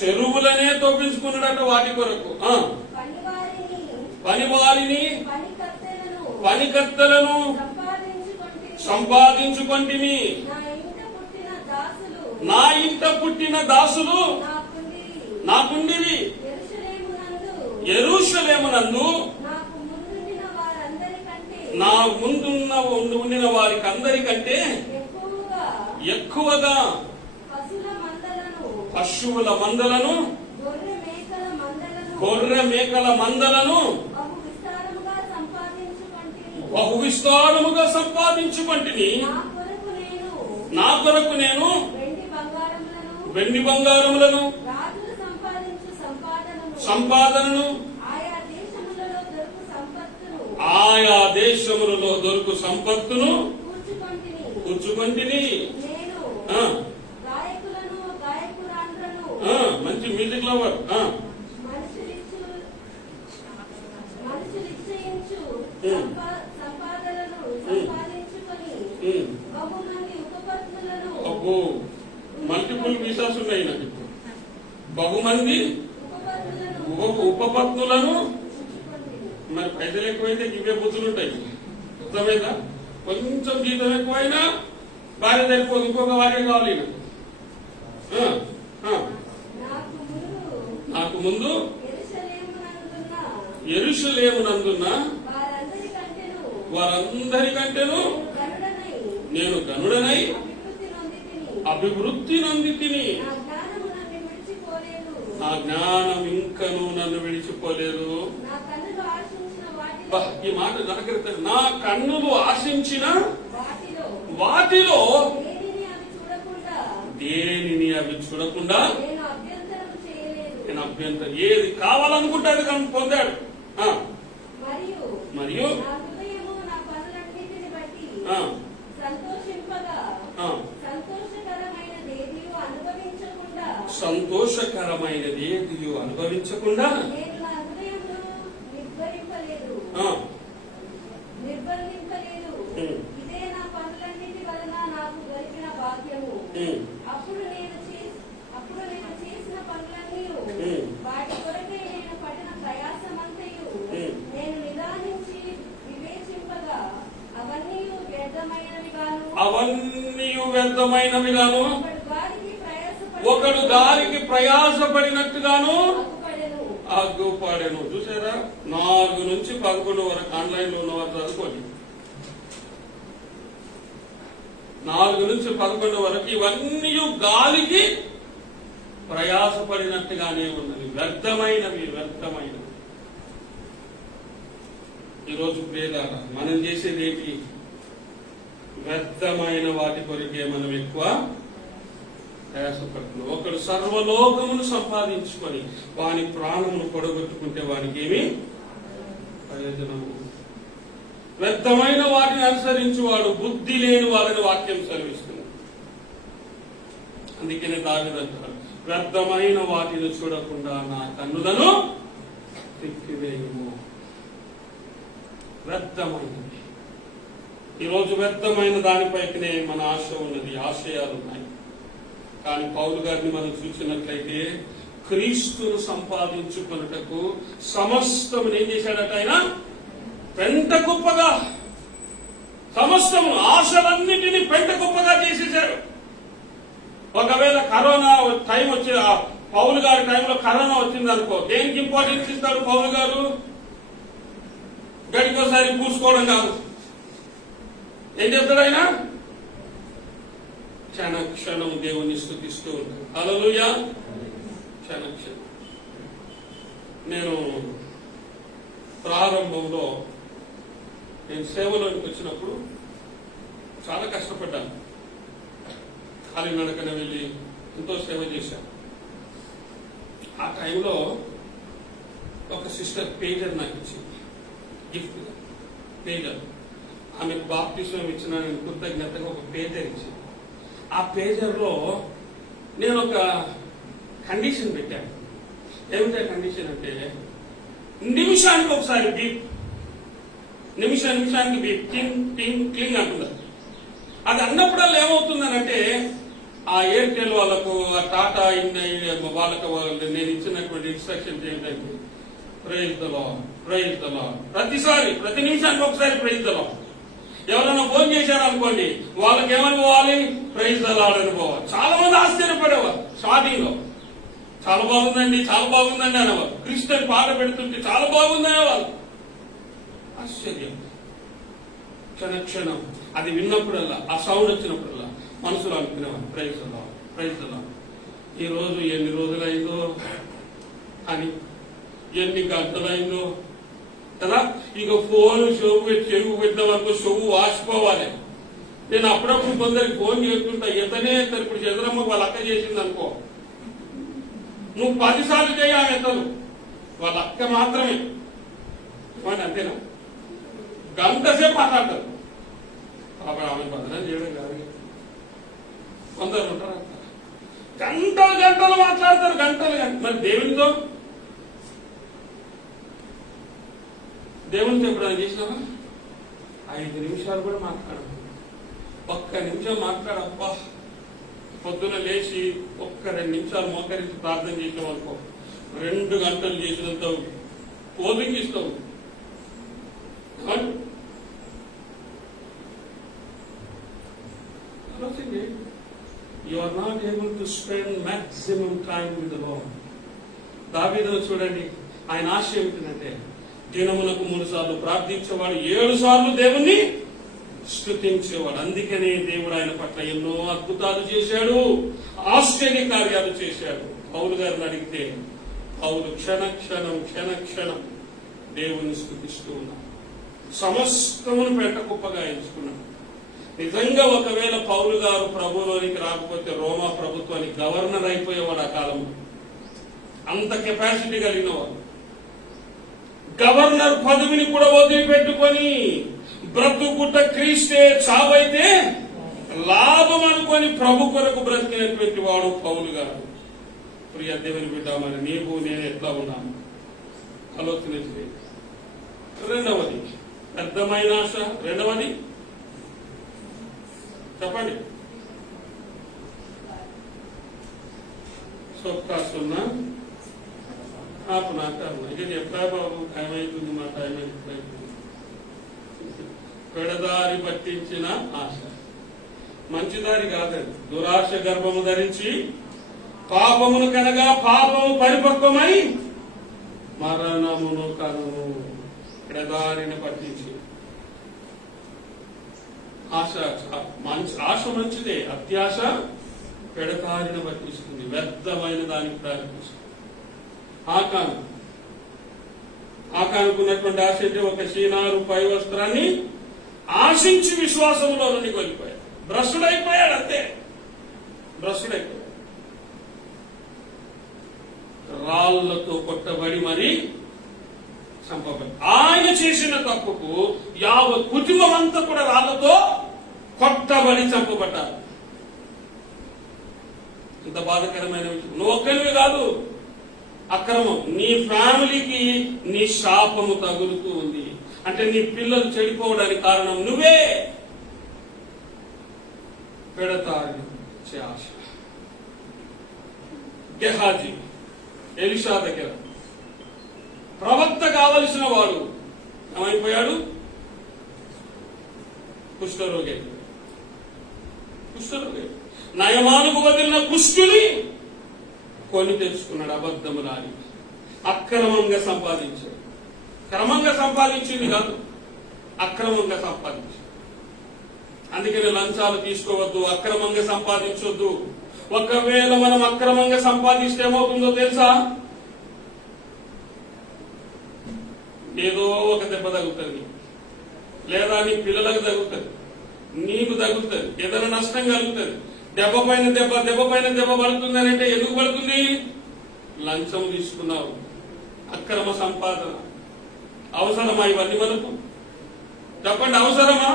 చెరువులనే తవ్వించుకున్నాడట వాటి కొరకు. పనివారిని, పనికత్తెలను సంపాదించుకొంటిని. నా ఇంట పుట్టిన దాసులు నాకుండిరి. యెరూషలేమునందు నా ముందున్న ఉండిన వారికి అందరికంటే ఎక్కువగా పశువుల మందలను, గొర్రె మేకల మందలను బహు విస్తారముగా సంపాదించుకొంటిని. నా కొరకు నేను వెండి బంగారములను, సంపాదనను, ఆయా దేశములలో దొరుకు సంపత్తును కూర్చుకొంటిని. మంచి మ్యూజిక్ లవర్. అబ్బో, మల్టిపుల్ వీసాస్ ఉన్నాయి నాకు. బహుమంది ఉపపత్నులను. మరి పైసలు ఎక్కువైతే ఇవే బుద్ధులు ఉంటాయి. అర్థమైందా? కొంచెం జీతం ఎక్కువైనా భార్య సరిపోదు, ఇంకొక భార్య కావాలి. నాకు ముందు యెరూషలేమునందున్న వారందరికంటేను నేను గనుడనై అభివృద్ధి నొంది తిని. నా జ్ఞానం ఇంకను నన్ను విడిచిపోలేదు. ఈ మాట జాగ్రత్త. నా కన్నులు ఆశించిన వాటిలో దేనిని అవి చూడకుండా నేను అభ్యంతరం ఏది కావాలనుకుంటాడు కానీ పొందాడు. మరియు సంతోషకరమైనది ఏదియో అనుభవించకుండా ఇదే నా పనులన్నిటి వలన నాకు దొరికిన భాగ్యము. అప్పుడు నేను చేసిన పనులన్నీ వాటి కొరకై నేను పడిన ప్రయాసమంతయు నేను నిదానించి వివేచింపగా అవన్నీ వ్యర్థమైనవిగాను ఒకడు దారికి ప్రయాసపడినట్టుగాను అగ్గుపడెను. చూసారా, 4 నుంచి 11 వరకు ఆన్లైన్ లో ఉన్నవారు చదువుకోండి. 4 నుంచి 11 వరకు ఇవన్నీ గాలికి ప్రయాసపడినట్టుగానే ఉన్నది, వ్యర్థమైనవి. ఈరోజు ప్రియులారా, మనం చేసేది ఏంటి? వ్యర్థమైన వాటి కొరికే మనం ఎక్కువ ప్రయాసపడుతున్నాం. ఒకడు సర్వలోకమును సంపాదించుకొని వాని ప్రాణమును పొడగొట్టుకుంటే వానికి ఏమి ప్రయోజనము? వ్యర్థమైన వాటిని అనుసరించువాడు బుద్ధి లేని వారిని వాక్యం సెలవిస్తుంది. అందుకనే దావీదంటాడు, వ్యర్థమైన వాటిని చూడకుండా నా కన్నులను తిప్పివేయము. వ్యర్థమైనది. ఈరోజు వ్యర్థమైన దానిపైనే మన ఆశ ఉన్నది, ఆశయాలు ఉన్నాయి. కానీ పౌలు గారిని మనం చూసినట్లయితే క్రీస్తును సంపాదించుకొనుటకు సమస్తమును ఏం చేశాడట ఆయన? పెంట కుప్పగా, సమస్తము ఆశలన్నిటినీ పెంట కుప్పగా చేసేశాడు. ఒకవేళ కరోనా టైం వచ్చి పౌలు గారి టైంలో కరోనా వచ్చింది అనుకో, దేనికి ఇంపార్టెన్స్ ఇస్తాడు పౌలు గారు? గడికోసారి పూసుకోవడం కాదు. ఏం చెప్తాడు ఆయన? క్షణక్షణం దేవుని స్తుతిస్తూ ఉంటాడు. హల్లెలూయా. క్షణక్షణం. నేను ప్రారంభంలో సేవలోనికి వచ్చినప్పుడు చాలా కష్టపడ్డాను. ఖాళీ నడకన వెళ్ళి ఎంతో సేవ చేశాను. ఆ టైంలో ఒక సిస్టర్ పేజర్ నాకు ఇచ్చింది, గిఫ్ట్ పేజర్. ఆమెకు బాప్తిస్మం ఇచ్చిన కృతజ్ఞతగా ఒక పేజర్ ఇచ్చింది. ఆ పేజర్లో నేను ఒక కండిషన్ పెట్టాను. ఏమిటా కండిషన్ అంటే, నిమిషానికి ఒకసారి బీప్, నిమిషానికి బీప్, క్లింగ్ క్లింగ్ క్లింగ్ అంటున్నారు. అది అన్నప్పుడల్లా ఏమవుతుందనంటే, ఆ ఎయిర్టెల్ వాళ్ళకు, ఆ టాటా వాళ్ళకు నేను ఇచ్చినటువంటి ఇన్స్ట్రక్షన్స్ ఏంటంటే, praise the Lord, praise the Lord. ప్రతి నిమిషానికి ఒకసారి ప్రైజ్ ద లార్డ్. ఎవరైనా ఫోన్ చేశారనుకోండి, వాళ్ళకి ఏమని పోవాలి? ప్రైజ్ ద లార్డ్ అని పోవాలి. చాలా మంది ఆశ్చర్యపడేవారు. స్టార్టింగ్ లో చాలా బాగుందండి అనేవారు. క్రిస్టియన్ పాట పెడుతుంటే చాలా బాగుంది అనేవాళ్ళు. ఆశ్చర్యం. క్షణక్షణం అది విన్నప్పుడల్లా, ఆ సౌండ్ వచ్చినప్పుడల్లా మనసులో అనుకునేవారు, praise the Lord, praise the Lord. ఈ రోజు ఎన్ని రోజులైందో అని, ఎన్ని గంటలైందో కదా. ఇక ఫోన్ చెరువు పెట్టినవరకు చెవు వాసిపోవాలి. నేను అప్పుడప్పుడు కొందరికి ఫోన్ చేస్తుంటా, ఎత్తనే ఎత్తారు. ఇప్పుడు చంద్రమ్మ వాళ్ళ అక్క చేసింది అనుకో, నువ్వు 10 సార్లు చేయ ఎత్తలు, వాళ్ళ అక్క మాత్రమే. అంతేనా? గంట సేపు మాట్లాడతారు. పాపం ఆమె బదనం చేయడం కాదు. కొందరు ఉంటారు గంటలు మాట్లాడతారు, గంటలు. మరి దేవునితో ఎప్పుడైనా చేసినావా? 5 నిమిషాలు కూడా మాట్లాడము. 1 నిమిషం మాట్లాడబ్బా. పొద్దున లేచి 1-2 నిమిషాలు మోకరించి ప్రార్థన చేసాం అనుకో, 2 గంటలు చేసినంత పోలింగ్ ఇస్తావు. You are not able to spend maximum time with the Lord. దావీదును చూడండి, ఆయన ఆశ ఏమిటంటే, దినమునకు 3 సార్లు ప్రార్థించేవాడు, 7 సార్లు దేవుణ్ణి స్తుతించేవాడు. అందుకనే దేవుడు ఆయన పట్ల ఎన్నో అద్భుతాలు చేశాడు, ఆశ్చర్య కార్యాలు చేశాడు. పౌలు గారిని అడిగితే, పౌలు క్షణక్షణం దేవుణ్ణి స్తుతిస్తూ ఉన్నాడు. సమస్తమును పెంట కుప్పగా ఎంచుకున్నాడు. నిజంగా ఒకవేళ పౌలు గారు ప్రభులోనికి రాకపోతే రోమా ప్రభుత్వానికి గవర్నర్ అయిపోయేవాడు ఆ కాలంలో. అంత కెపాసిటీ కలిగిన వాడు. గవర్నర్ పదవిని కూడా వదిలిపెట్టుకొని బ్రతుకుట క్రీస్తే చావైతే లాభం అనుకొని ప్రభు కొరకు బ్రతికినటువంటి వాడు పౌలు గారు. ప్రియ దేవుని బిడ్డ, మరి నీవు నేను ఎట్లా ఉన్నాను ఆలోచన చేయండి. రెండవది పెద్దమైన ఆశ. రెండవది చెప్పండి. సొక్కాస్తున్నా ఆపునాకన్నా ఇక చెప్పా బాబు, టైం అవుతుంది, మా టైం అయిపోయింది. పెడదారి పట్టించిన ఆశ మంచిదారి కాదండి. దురాశ గర్భము ధరించి పాపమును కనగా పాపము పరిపక్వమై మరణమును కనుము. పెడదారిని పట్టించి ఆశ ఆశ మంచిదే, అత్యాశ పెడదారిని పట్టిస్తుంది, వ్యర్థమైన దానికి ప్రారంభిస్తుంది. ఆకానుకున్నటువంటి ఆశ అంటే ఒక షీనారు పై వస్త్రాన్ని ఆశించి విశ్వాసంలో నుండి వెళ్ళిపోయాడు. భ్రష్టుడైపోయాడు, అంతే, భ్రష్టుడైపోయాడు. రాళ్లతో కొట్టబడి మరి చంపబడి, ఆయన చేసిన తప్పుకు యావత్ కుటుంబం అంతా కూడా రాళ్లతో కొట్టబడి చంపబడ్డారు. ఇంత బాధకరమైన విషయం. నువ్వు ఒక్కరివి కాదు, అక్రమం నీ ఫ్యామిలీకి నీ శాపము తగులుతూ ఉంది. అంటే నీ పిల్లలు చెడిపోవడానికి కారణం నువ్వే. పెడతారు ఆశ. గెహాజీ ఎలీషా దగ్గర ప్రవక్త కావలసిన వాడు ఏమైపోయాడు? కుష్ఠరోగి. నయమానుకు వదిలిన కుష్ఠుని కొని తెచ్చుకున్నాడు. అబద్ధములాడి అక్రమంగా సంపాదించాడు. క్రమంగా సంపాదించింది కాదు, అక్రమంగా సంపాదించాడు. అందుకని లంచాలు తీసుకోవద్దు, అక్రమంగా సంపాదించొద్దు. ఒకవేళ మనం అక్రమంగా సంపాదిస్తే ఏమవుతుందో తెలుసా? ఏదో ఒక దెబ్బ తగులుతుంది, లేదా నీ పిల్లలకు తగులుతుంది, నీకు తగులుతుంది, ఏదైనా నష్టం కలుగుతుంది. దెబ్బ పైన దెబ్బ, దెబ్బ పైన దెబ్బ పడుతుంది అని అంటే ఎందుకు పడుతుంది? లంచం తీసుకున్నావు, అక్రమ సంపాదన. అవసరమా ఇవన్నీ మనకు? చెప్పండి, అవసరమా?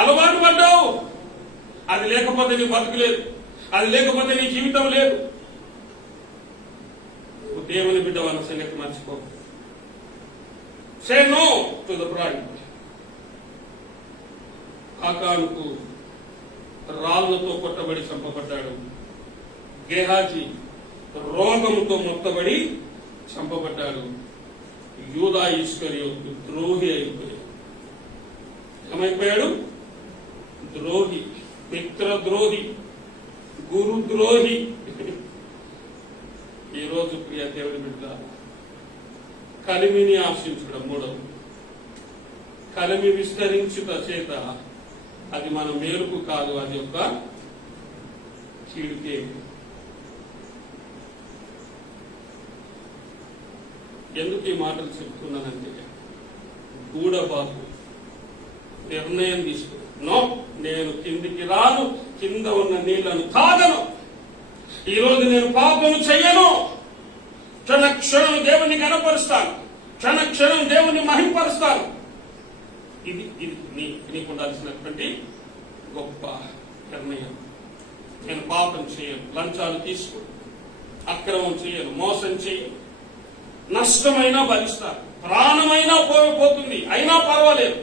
అలవాటు పడ్డావు, అది లేకపోతే నీ బతుకు లేదు, అది లేకపోతే నీ జీవితం లేదు. దేవుని బిడ్డ వాళ్ళ సంగతి మర్చిపో. Say no to the pride. ఆకానుకు రాళ్లతో కొట్టబడి చంపబడ్డాడు. గెహాజీ రోగంతో మొత్తబడి చంపబడ్డాడు. యూదా ఇస్కరియోతు ద్రోహి అయిపోయాడు. ఏమైపోయాడు? ద్రోహి, మిత్రద్రోహి, గురుద్రోహి. ఈరోజు ప్రియ దేవుడి బిడ్డ, కలిమిని ఆశించడం. మూడవ, కలిమి విస్తరించుట చేత అది మన మేలుకు కాదు, అది ఒక కీడుకే. ఎందుకు ఈ మాటలు చెప్తున్నానంటే, గూఢబాటు నిర్ణయం తీసుకుని, నో, నేను కిందికి రాను, కింద ఉన్న నీళ్లను తాగను, ఈరోజు నేను పాపము చెయ్యను, క్షణక్షణం దేవుని కనపరుస్తాను, క్షణక్షణం దేవుని మహింపరుస్తాను. ఇది నీకు ఉండాల్సినటువంటి గొప్ప నిర్ణయం. నేను పాపం చేయను, లంచాలు తీసుకోను, అక్రమం చేయను, మోసం చేయను, నష్టమైనా భరిస్తాను, ప్రాణమైనా పోతుంది, అయినా పర్వాలేదు,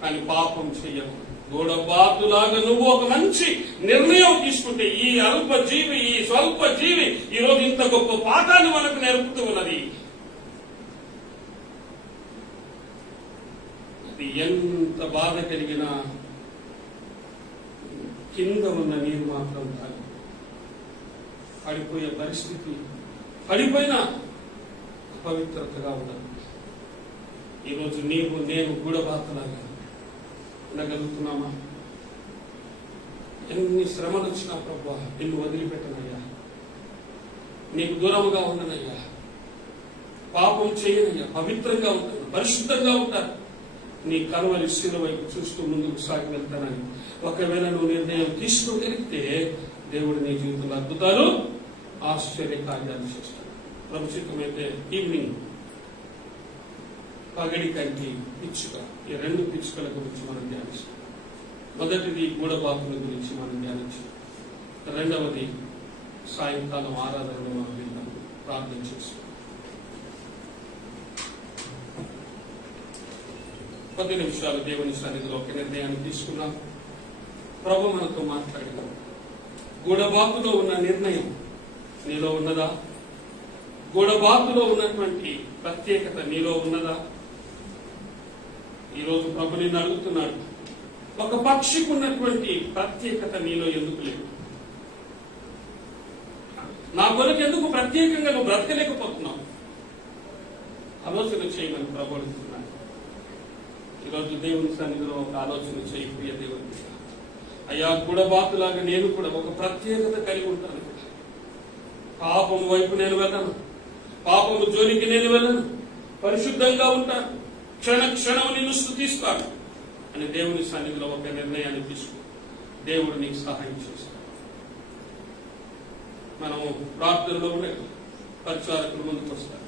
కానీ పాపం చెయ్యను. గూఢబాతులాగా నువ్వు ఒక మంచి నిర్ణయం తీసుకుంటే, ఈ అల్ప జీవి, ఈ స్వల్ప జీవి ఈరోజు ఇంత గొప్ప పాఠాన్ని మనకు నేర్పుతూ ఉన్నది. అది ఎంత బాధ కలిగినా కింద ఉన్న నీరు మాత్రం తాగి పడిపోయే పరిస్థితి, పడిపోయినా పవిత్రతగా ఉండదు. ఈరోజు నీవు నేను గూఢబాతులాగా ఉండగలుగుతున్నామా? ఎన్ని శ్రమలు వచ్చినా ప్రభువా నిన్ను వదిలిపెట్టనయ్యా, నీకు దూరముగా ఉండనయ్యా, పాపం చేయనయ్యా, పవిత్రంగా ఉంటాను, పరిశుద్ధంగా ఉంటాను, నీ కలువరి శిల వైపు చూస్తూ ముందుకు సాగి వెళ్తానని ఒకవేళ నువ్వు నిర్ణయం తీసుకోగలిగితే దేవుడు నీ జీవితంలో అద్భుతాలు ఆశ్చర్య కార్యాలు చేస్తాడు. ప్రభుత్వమైతే ఈవినింగ్ పగడి కంటి పిచ్చుక, ఈ రెండు పిచ్చుకల గురించి మనం ధ్యానిస్తాం. మొదటిది గూఢబాతుల గురించి మనం ధ్యానించాం. రెండవది సాయంకాలం ఆరాధనలో మనం విన్నాం, ప్రార్థన చేస్తాం. 10 నిమిషాలు దేవుని సన్నిధిలో ఒక నిర్ణయాన్ని తీసుకున్నాం. ప్రభు మనతో మాట్లాడినాం. గూఢబాతులో ఉన్న నిర్ణయం నీలో ఉన్నదా? గూఢబాతులో ఉన్నటువంటి ప్రత్యేకత నీలో ఉన్నదా? ఈరోజు ప్రభు నిన్ను అడుగుతున్నాడు, ఒక పక్షికి ఉన్నటువంటి ప్రత్యేకత నీలో ఎందుకు లేదు? నా కొరకు ఎందుకు ప్రత్యేకంగా నువ్వు బ్రతకలేకపోతున్నావు? ఆలోచన చేయమని ప్రభు అడుగుతున్నాడు. ఈరోజు దేవుని సన్నిధిలో ఒక ఆలోచన చేయి ప్రియ దేవుని. అయ్యా, గూఢబాతులాగా నేను కూడా ఒక ప్రత్యేకత కలిగి ఉంటాను. పాపము వైపు నేను వెళ్ళను, పాపము జోలికి నేను వెళ్ళను, పరిశుద్ధంగా ఉంటాను, క్షణ క్షణం నిన్ను స్తుతిస్తాను అని దేవుని సన్నిధిలో ఒక నిర్ణయాన్ని తీసుకో. దేవుడు నీకు సహాయం చేస్తాడు. మనము ప్రార్థనలో ఉండే పరిచారకులు ముందుకు వస్తారు.